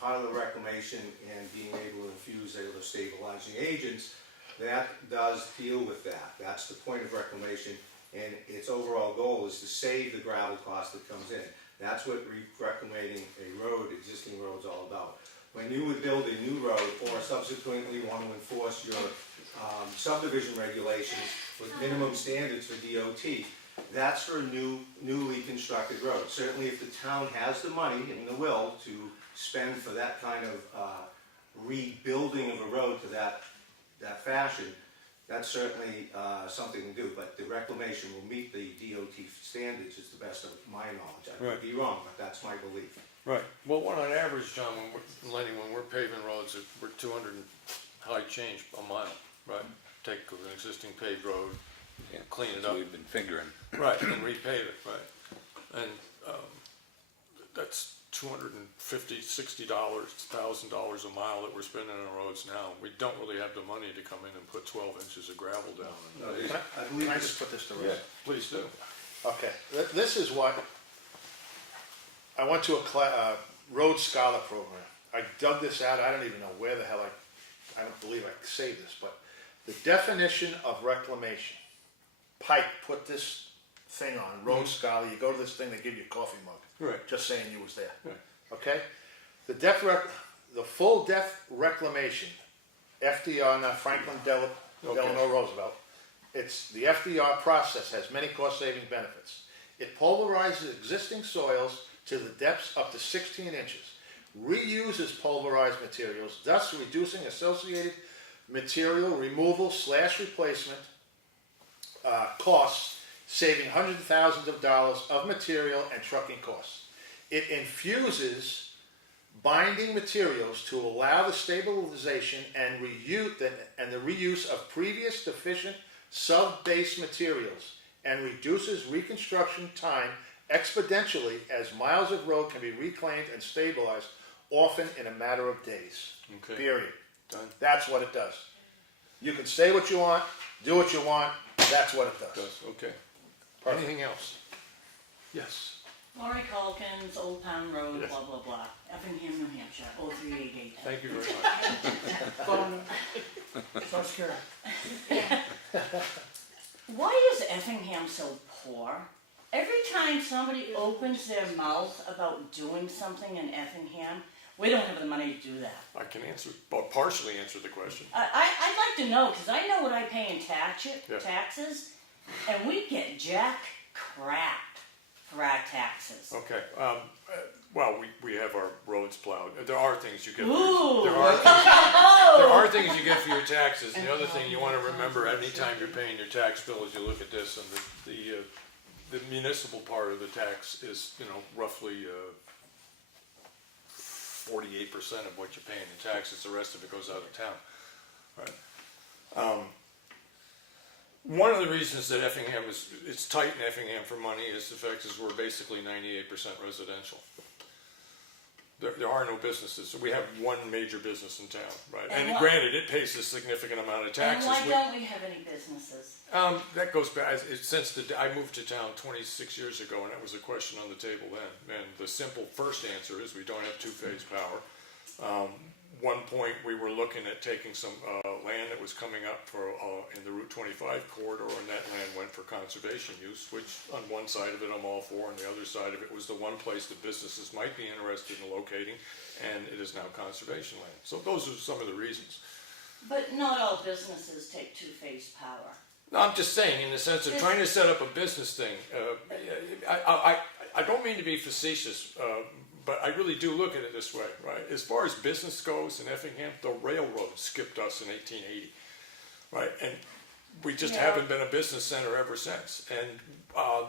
part of the reclamation and being able to infuse other stabilizing agents, that does deal with that. That's the point of reclamation, and its overall goal is to save the gravel cost that comes in. That's what reclamating a road, existing road, is all about. When you would build a new road or subsequently want to enforce your subdivision regulations with minimum standards for DOT, that's for newly constructed roads. Certainly if the town has the money and the will to spend for that kind of rebuilding of a road to that fashion, that's certainly something to do, but the reclamation will meet the DOT standards, is the best of my knowledge. I could be wrong, but that's my belief. Right. Well, on average, John, when we're paving roads, we're 200 and high change a mile, right? Take an existing paved road, clean it up. We've been figuring. Right, and repave it, right. And that's $250, $60, $1,000 a mile that we're spending on roads now. We don't really have the money to come in and put 12 inches of gravel down. Can I just put this to rest? Yeah, please do. Okay, this is what, I went to a road scholar program. I dug this out, I don't even know where the hell I don't believe I saved this, but the definition of reclamation. Pike put this thing on, road scholar, you go to this thing, they give you a coffee mug. Right. Just saying you was there. Right. Okay? The full depth reclamation, FDR, not Franklin Delano Roosevelt, it's the FDR process has many cost-saving benefits. It pulverizes existing soils to the depths up to 16 inches, reuses pulverized materials, thus reducing associated material removal / replacement costs, saving hundreds of thousands of dollars of material and trucking costs. It infuses binding materials to allow the stabilization and the reuse of previous deficient sub-base materials and reduces reconstruction time exponentially as miles of road can be reclaimed and stabilized, often in a matter of days. Okay. Period. Done. That's what it does. You can say what you want, do what you want, that's what it does. Does, okay. Perfect. Anything else? Yes. Laurie Calkins, Old Town Road, blah, blah, blah, Effingham, New Hampshire, 03888. Thank you very much. So scared. Why is Effingham so poor? Every time somebody opens their mouth about doing something in Effingham, we don't have the money to do that. I can answer, well, partially answer the question. I'd like to know, because I know what I pay in Yeah. taxes, and we get jack crap for our taxes. Okay, well, we have our roads plowed. There are things you get for Ooh. there are things you get for your taxes. And the other thing you want to remember anytime you're paying your tax bill is you look at this, and the municipal part of the tax is, roughly 48% of what you're paying in taxes. The rest of it goes out of town. Right. One of the reasons that Effingham it's tight in Effingham for money is the fact is we're basically 98% residential. There are no businesses. So we have one major business in town, right? And granted, it pays a significant amount of taxes. And why don't we have any businesses? That goes back, I moved to town 26 years ago, and that was a question on the table then. And the simple first answer is we don't have two-phase power. One point we were looking at taking some land that was coming up for in the Route 25 corridor, and that land went for conservation use, which on one side of it I'm all for, and the other side of it was the one place that businesses might be interested in locating, and it is now conservation land. So those are some of the reasons. But not all businesses take two-phase power. No, I'm just saying, in the sense of trying to set up a business thing. I don't mean to be facetious, but I really do look at it this way, right? As far as business goes in Effingham, the railroad skipped us in 1880, right? And we just haven't been a business center ever since. And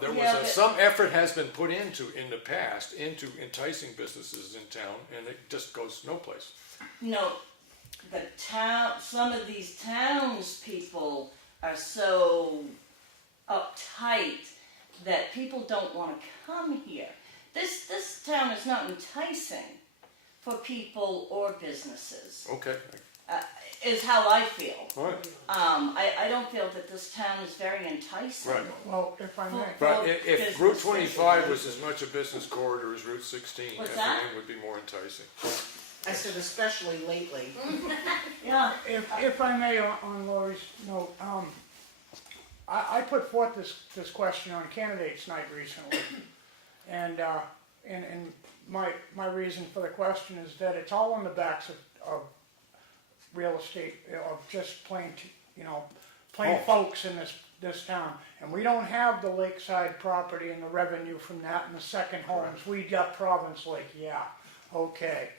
there was some effort has been put in the past into enticing businesses in town, and it just goes no place. No, some of these townspeople are so uptight that people don't want to come here. This town is not enticing for people or businesses. Okay. Is how I feel. All right. I don't feel that this town is very enticing. Right. Well, if I may. But if Route 25 was as much a business corridor as Route 16, What's Effingham that? would be more enticing. I said especially lately. Yeah. If I may, on Laurie's note, I put forth this question on candidates night recently, and my reason for the question is that it's all on the backs of real estate, of just plain folks in this town, and we don't have the lakeside property and the revenue from that and the second homes. We got Province Lake, yeah, okay,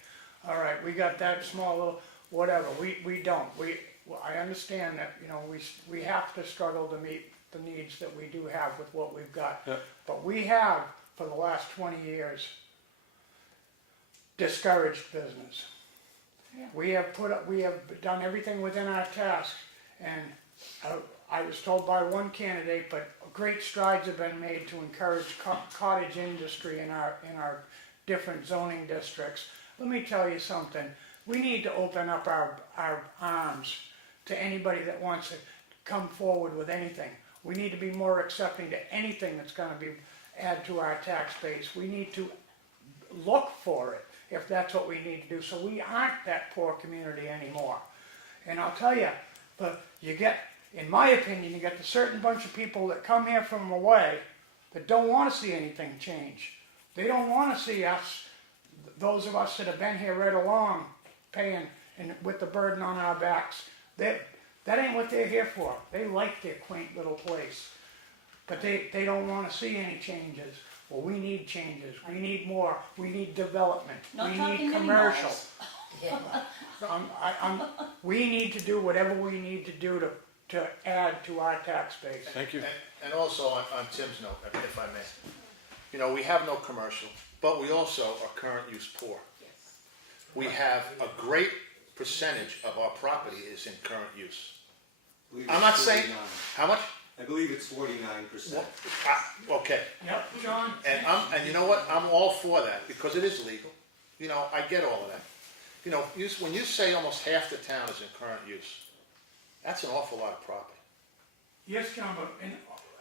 all right, we got that small little whatever. We don't. I understand that we have to struggle to meet the needs that we do have with what we've got, but we have for the last 20 years discouraged business. We have done everything within our task, and I was told by one candidate, but great strides have been made to encourage cottage industry in our different zoning districts. Let me tell you something. We need to open up our arms to anybody that wants to come forward with anything. We need to be more accepting to anything that's going to add to our tax base. We need to look for it if that's what we need to do, so we aren't that poor community anymore. And I'll tell you, but in my opinion, you get the certain bunch of people that come here from away that don't want to see anything change. They don't want to see us, those of us that have been here right along, paying and with the burden on our backs. That ain't what they're here for. They like their quaint little place, but they don't want to see any changes. Well, we need changes. We need more. We need development. Not we talking need commercial. animals. We need to do whatever we need to do to add to our tax base. Thank you. And also on Tim's note, if I may, we have no commercial, but we also are current use poor. We have a great percentage of our property is in current use. believe I'm it's not saying, 49. how much? I believe it's 49%. Okay, Yep, John? and you know what, I'm all for that, because it is legal. You know, I get all of that. You know, when you say almost half the town is in current use, that's an awful lot of property. Yes, John, but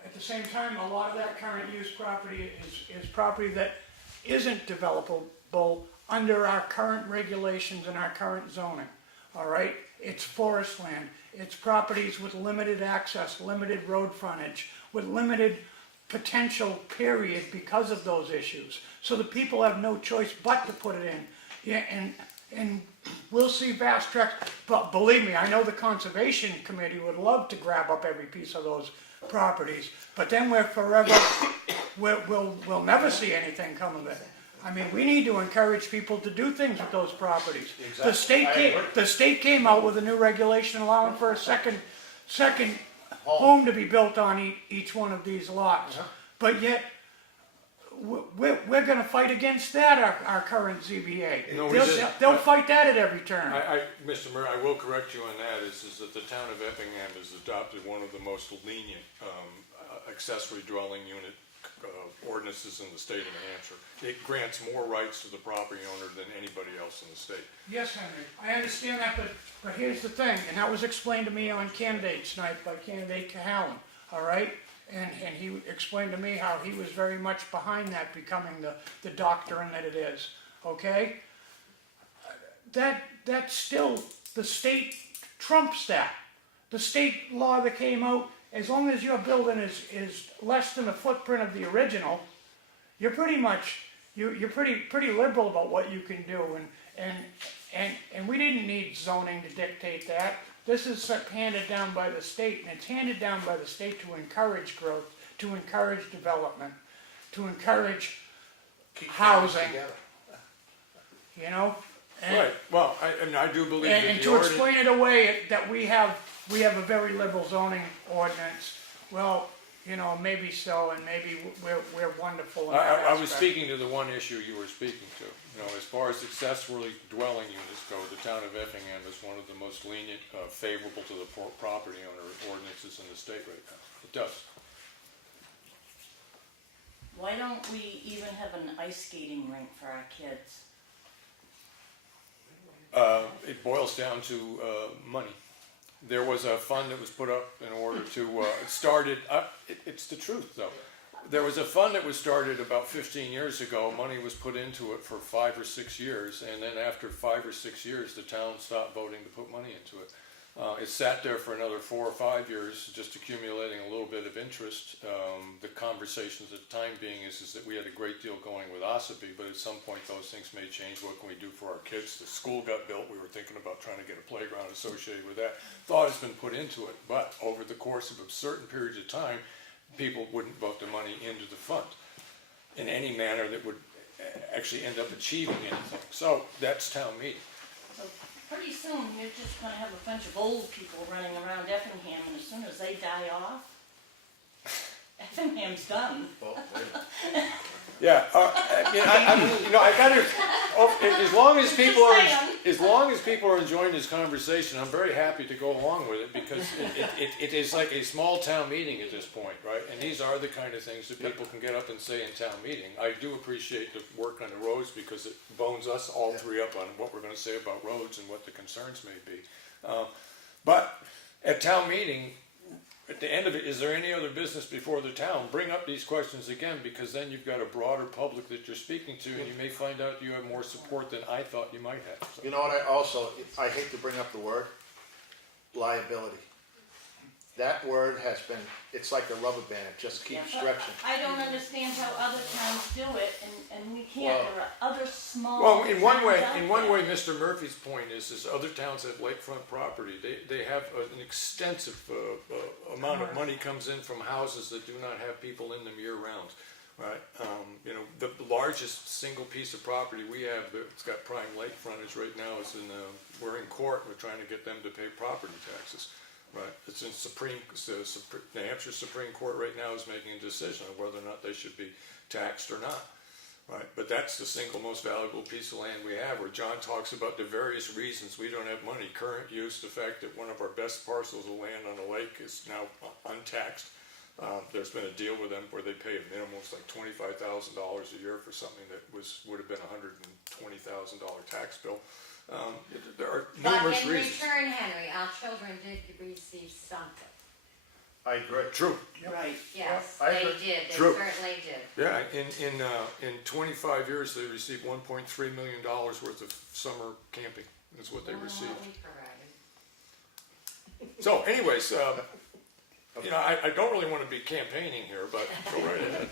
at the same time, a lot of that current use property is property that isn't developable under our current regulations and our current zoning, all right? It's forest land, it's properties with limited access, limited road frontage, with limited potential period because of those issues. So the people have no choice but to put it in. Yeah, and we'll see vast tracts, but believe me, I know the Conservation Committee would love to grab up every piece of those properties, but then we're forever, we'll never see anything come of it. I mean, we need to encourage people to do things with those properties. Exactly. The state came out with a new regulation allowing for a second home to be built on each one of these lots. But yet, we're gonna fight against that, our current ZBA. No, we didn't. They'll fight that at every turn. Mr. Murray, I will correct you on that, is that the town of Effingham has adopted one of the most lenient accessory dwelling unit ordinances in the state of New Hampshire. It grants more rights to the property owner than anybody else in the state. Yes, Henry, I understand that, but here's the thing, and that was explained to me on Candidates Night by candidate Cahalan, all right? And he explained to me how he was very much behind that becoming the doctrine that it is, okay? That's still, the state trumps that. The state law that came out, as long as your building is less than the footprint of the original, you're pretty much, you're pretty liberal about what you can do, and we didn't need zoning to dictate that. This is handed down by the state, and it's handed down by the state to encourage growth, to encourage development, to encourage housing, you know? Right, well, I do believe that And the to ordinance. explain it away, that we have a very liberal zoning ordinance, well, you know, maybe so, and maybe we're wonderful in that I was aspect. speaking to the one issue you were speaking to. You know, as far as accessory dwelling units go, the town of Effingham is one of the most lenient, favorable to the property owner ordinances in the state right now. It does. Why don't we even have an ice skating rink for our kids? It boils down to money. There was a fund that was put up in order to, it's the truth though. There was a fund that was started about 15 years ago. Money was put into it for 5 or 6 years, and then after 5 or 6 years, the town stopped voting to put money into it. It sat there for another 4 or 5 years, just accumulating a little bit of interest. The conversations at the time being is that we had a great deal going with Ossipee, but at some point those things may change. What can we do for our kids? The school got built. We were thinking about trying to get a playground associated with that. Thought has been put into it, but over the course of a certain period of time, people wouldn't vote the money into the fund in any manner that would actually end up achieving anything. So that's town meeting. So pretty soon, you're just gonna have a bunch of old people running around Effingham, and as soon as they die off, Effingham's done. Yeah, I gotta, as long as people are enjoying this conversation, I'm very happy to go along with it, because it is like a small town meeting at this point, right? And these are the kind of things that people can get up and say in town meeting. I do appreciate the work on the roads, because it bones us all three up on what we're gonna say about roads and what the concerns may be. But at town meeting, at the end of it, is there any other business before the town? Bring up these questions again, because then you've got a broader public that you're speaking to, and you may find out you have more support than I thought you might have. So. You know what, I hate to bring up the word, liability. That word has been, it's like a rubber band, it just keeps Yeah, stretching. I don't understand how other towns do it, and we can't. There are other small. Well, in one way, towns out there. Mr. Murphy's point is other towns have lakefront property. They have an extensive amount of money comes in from houses that do not have people in them year round, right? You know, the largest single piece of property we have that's got prime lake frontage right now is we're in court. We're trying to get them to pay property taxes. Right, it's in New Hampshire Supreme Court right now is making a decision on whether or not they should be taxed or not. Right, but that's the single most valuable piece of land we have, where John talks about the various reasons we don't have money. Current use, the fact that one of our best parcels of land on the lake is now untaxed. There's been a deal with them where they pay a minimum, it's like $25,000 a year for something that would have been a $120,000 tax bill. There are But numerous in reasons. return, Henry, our children did receive something. I agree. True. Right. Yes, I they agree. did, they True. certainly did. Yeah, in 25 years, they received $1.3 million worth of summer camping, is what they More than received. what we provided. So anyways, you know, I don't really want to be campaigning here, but go right ahead.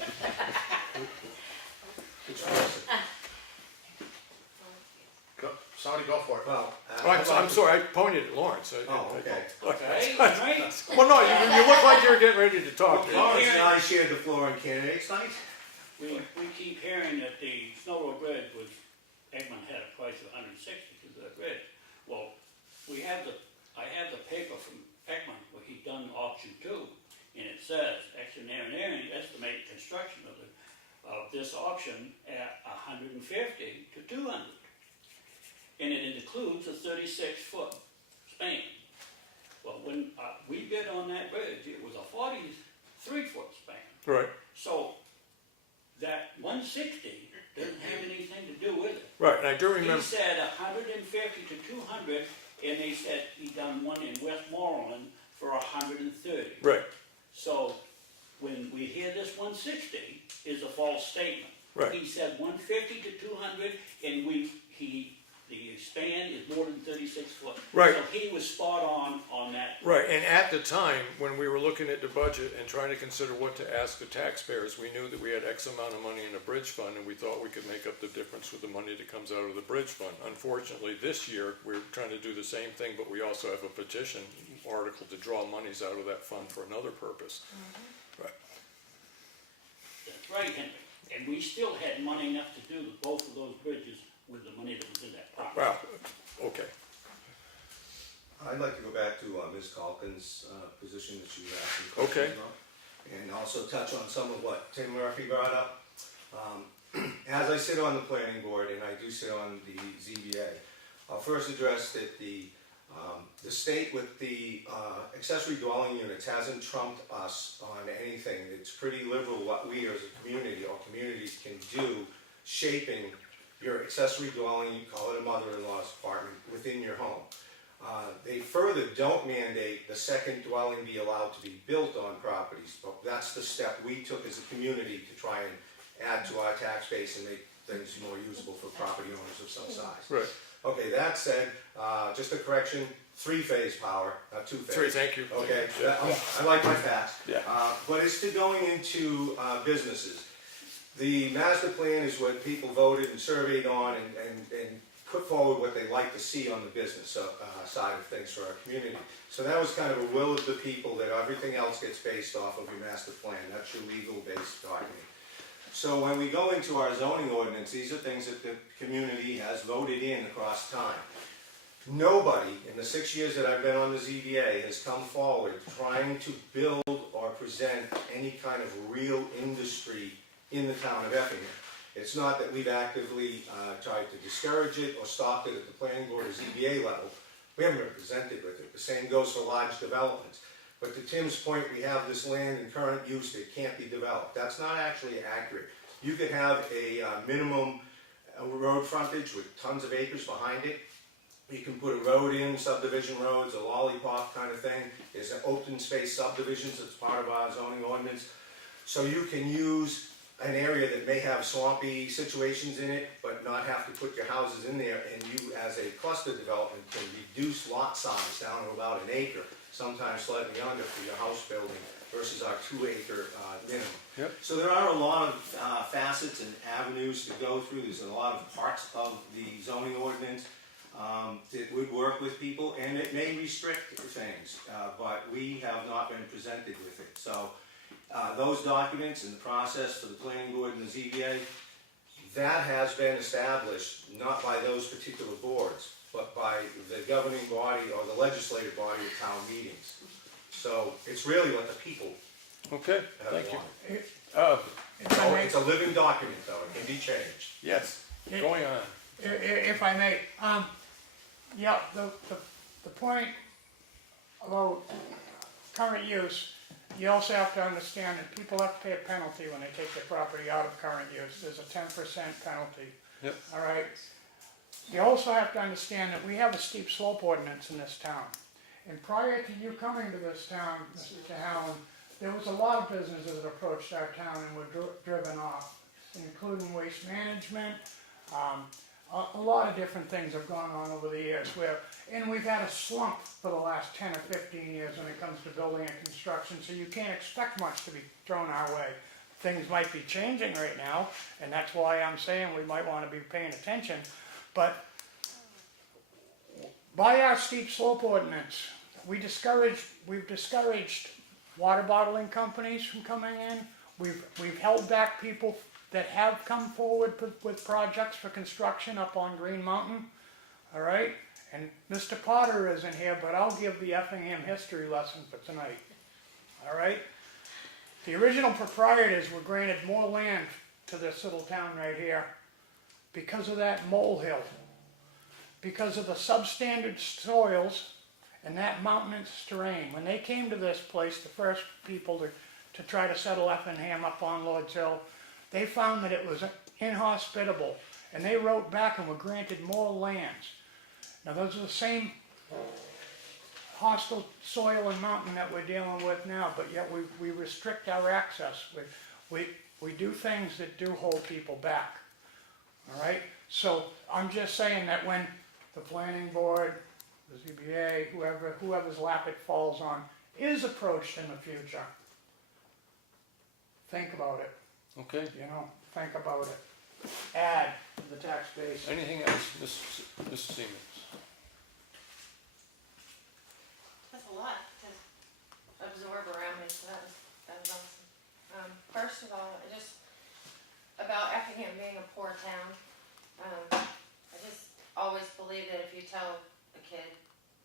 Somebody go for it. Well, Oh, I'm sorry, I pointed at Lawrence. Okay. Okay, right? Well, no, you look like you were getting ready to talk. Lawrence and I shared the floor on candidates night. We keep hearing that the Snow Road Bridge was, Egmont had a price of $160 for the bridge. Well, I have the paper from Egmont where he done auction 2, and it says, engineering estimated construction of this auction at $150 to $200. And it includes a 36-foot span. Well, when we bid on that bridge, it was a 43-foot span. Right, So that 160 doesn't have anything to do with it. right, and I do He remember, said 150 to 200, and they said he done one in Westmoreland for 130. right, So when we hear this 160 is a false statement. Right. He said 150 to 200, and the span is more than 36 foot. Right. So he was spot on that. right, and at the time, when we were looking at the budget and trying to consider what to ask the taxpayers, we knew that we had X amount of money in a bridge fund, and we thought we could make up the difference with the money that comes out of the bridge fund. Unfortunately, this year, we're trying to do the same thing, but we also have a petition article to draw monies out of that fund for another purpose. Right. That's right, Henry. And we still had money enough to do both of those bridges with the money that was in that project. Well, okay. I'd like to go back to Ms. Calkins' position that she was asking Okay. questions on, and also touch on some of what Tim Murphy brought up. As I sit on the planning board, and I do sit on the ZBA, I'll first address that the state with the accessory dwelling units hasn't trumped us on anything. It's pretty liberal what we as a community or communities can do shaping your accessory dwelling, you call it a mother-in-law's apartment, within your home. They further don't mandate the second dwelling be allowed to be built on properties, but that's the step we took as a community to try and add to our tax base and make things more usable for property owners of some size. Right. Okay, that said, just a correction, 3-phase power, not 2-phase. Three, thank you. Okay, Yeah. I like my facts. Yeah. But as to going into businesses, the master plan is what people voted and surveyed on and put forward what they'd like to see on the business side of things for our community. So that was kind of a will of the people that everything else gets based off of your master plan. That's your legal-based document. So when we go into our zoning ordinance, these are things that the community has voted in across time. Nobody in the 6 years that I've been on the ZBA has come forward trying to build or present any kind of real industry in the town of Effingham. It's not that we've actively tried to discourage it or stopped it at the planning board or ZBA level. We haven't been presented with it. The same goes for large developments. But to Tim's point, we have this land in current use that can't be developed. That's not actually accurate. You could have a minimum road frontage with tons of acres behind it. You can put a road in, subdivision roads, a lollipop kind of thing. There's an open space subdivisions that's part of our zoning ordinance. So you can use an area that may have swampy situations in it, but not have to put your houses in there, and you, as a cluster development, can reduce lot size down to about an acre, sometimes slightly under for your house building, versus our 2-acre minimum. Yep. So there are a lot of facets and avenues to go through. There's a lot of parts of the zoning ordinance that would work with people, and it may restrict things, but we have not been presented with it. So those documents and the process for the planning board and the ZBA, that has been established not by those particular boards, but by the governing body or the legislative body of town meetings. So it's really what the people Okay, have thank you. wanted. If I may- It's a living document though, it can be changed. Yes, going on. If I may, yeah, the point about current use, you also have to understand that people have to pay a penalty when they take their property out of current use. There's a 10% penalty. Yep. All right? You also have to understand that we have a steep slope ordinance in this town. And prior to you coming to this town, Mr. Howland, there was a lot of businesses that approached our town and were driven off, including waste management. A lot of different things have gone on over the years and we've had a slump for the last 10 or 15 years when it comes to building and construction, so you can't expect much to be thrown our way. Things might be changing right now, and that's why I'm saying we might want to be paying attention, but by our steep slope ordinance, we've discouraged water bottling companies from coming in. We've held back people that have come forward with projects for construction up on Green Mountain, all right? And Mr. Potter isn't here, but I'll give the Effingham history lesson for tonight, all right? The original proprietors were granted more land to this little town right here because of that molehill, because of the substandard soils and that mountainous terrain. When they came to this place, the first people to try to settle Effingham up on Lord's Hill, they found that it was inhospitable, and they wrote back and were granted more lands. Now those are the same hostile soil and mountain that we're dealing with now, but yet we restrict our access. We do things that do hold people back, all right? So I'm just saying that when the planning board, the ZBA, whoever's lap it falls on, is approached in the future, think about it. Okay. You know, think about it. Add to the tax base. Anything else, Mrs. Siemens? That's a lot to absorb around me, so that was awesome. First of all, about Effingham being a poor town, I just always believe that if you tell a kid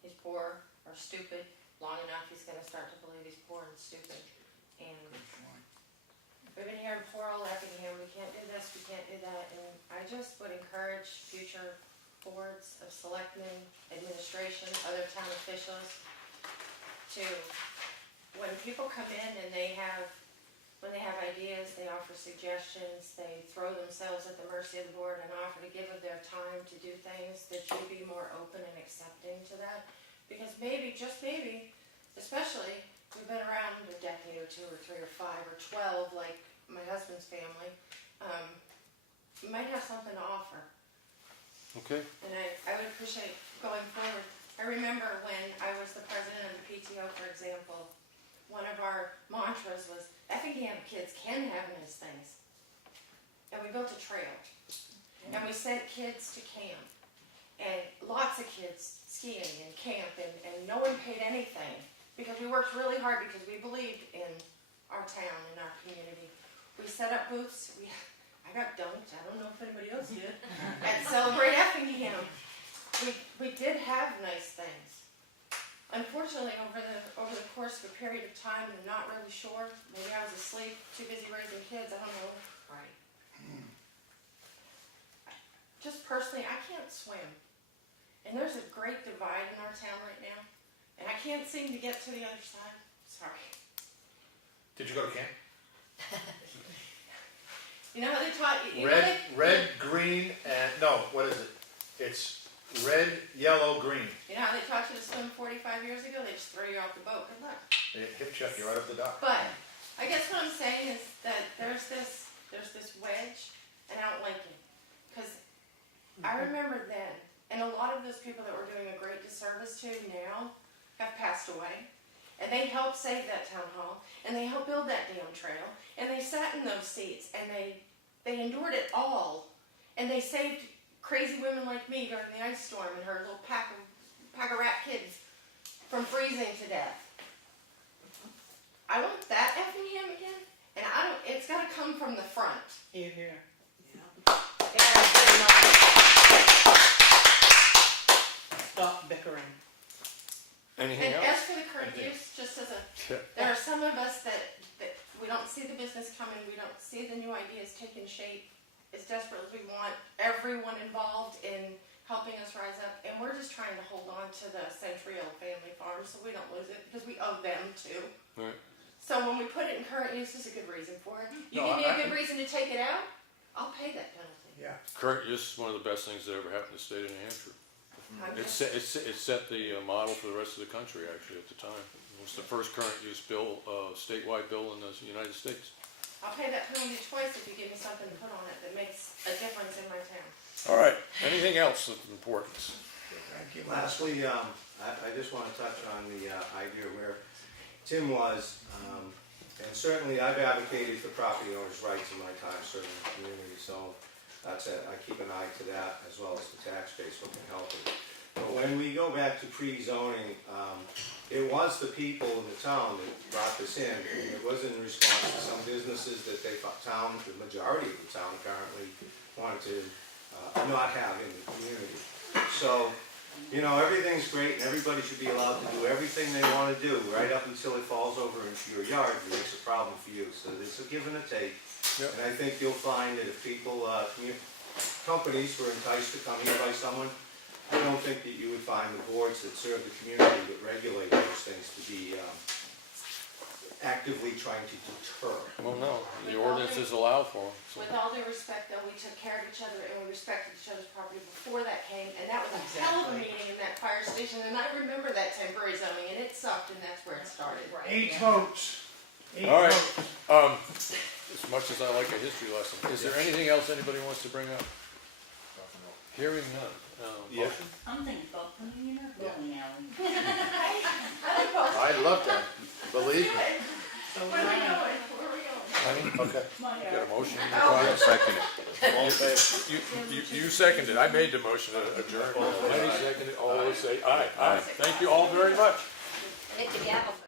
he's poor or stupid long enough, he's gonna start to believe he's poor and stupid. And we've been hearing poor old Effingham, we can't do this, we can't do that, and I just would encourage future boards of selectmen, administration, other town officials to, when people come in and when they have ideas, they offer suggestions, they throw themselves at the mercy of the board and offer to give of their time to do things, that you be more open and accepting to that. Because maybe, just maybe, especially, we've been around a decade or 2 or 3 or 5 or 12, like my husband's family, we might have something to offer. Okay. And I would appreciate going forward. I remember when I was the president of the PTO, for example, one of our mantras was, Effingham kids can have nice things. And we built a trail. And we sent kids to camp. And lots of kids skiing and camp, and no one paid anything. Because we worked really hard because we believed in our town and our community. We set up booths. I got dunked. I don't know if anybody else did. At Celebrate Effingham. We did have nice things. Unfortunately, over the course of a period of time, I'm not really sure. Maybe I was asleep, too busy raising kids. I don't know. Right. Just personally, I can't swim, and there's a great divide in our town right now, and I can't seem to get to the other side. Sorry. Did you go to camp? You know how they taught you? Red, green, and, no, what is it? It's red, yellow, green. You know how they taught you to swim 45 years ago? They just throw you off the boat. Good luck. Hip check, you're right up the dock. But I guess what I'm saying is that there's this wedge, and I don't like it. Because I remember then, and a lot of those people that we're doing a great disservice to now have passed away. And they helped save that town hall, and they helped build that damn trail, and they sat in those seats, and they endured it all, and they saved crazy women like me during the ice storm and her little pack of rat kids from freezing to death. I want that Effingham again, and it's got to come from the front. Here, here. Stop bickering. Anything And else? as for the current use, just as there are some of us that we don't see the business coming, we don't see the new ideas taking shape as desperate as we want, everyone involved in helping us rise up, and we're just trying to hold on to the Cheryle family farm so we don't lose it, because we owe them too. Right. So when we put it in current use, there's a good reason for it. You No, give me a good reason to take it out, I'll pay that penalty. Yeah. Current use is one of the best things that ever happened to the state of New Hampshire. It set the model for the rest of the country, actually, at the time. It was the first current use bill, statewide bill in the United States. I'll pay that penalty twice if you give me something to put on it that makes a difference in my town. All right, anything else of importance? Thank you. Lastly, I just want to touch on the idea where Tim was, and certainly I've advocated for property owners' rights in my time serving the community, so that's it. I keep an eye to that as well as the tax base, what can help it. But when we go back to pre-zoning, it was the people in the town that brought this in, and it was in response to some businesses that they thought the majority of the town apparently wanted to not have in the community. So, you know, everything's great and everybody should be allowed to do everything they want to do, right up until it falls over into your yard and makes a problem for you. So it's a give and a take. Yep. And I think you'll find that if people, companies were enticed to come here by someone, I don't think that you would find the boards that serve the community that regulate those things to be actively trying to deter. Well, no, the ordinances allow for them. So. With all due respect, though, we took care of each other and we respected each other's property before that came, and that was a hell of a meeting in that fire station, and I remember that temporary zoning, and it sucked, and that's where it started. 8 votes. 8 All right. votes. As much as I like a history lesson, is there anything else anybody wants to bring up? Hearing none. Yeah. Motion? I'm thinking about putting in a bowling alley. I'd love that, believe me. Where are we going? Where are we going? Honey? Okay. Got a motion? I'll second it. All in favor? You seconded, I made the motion to adjourn. Lenny seconded, all those say aye. Aye. Thank you all very much. Hit the gavel.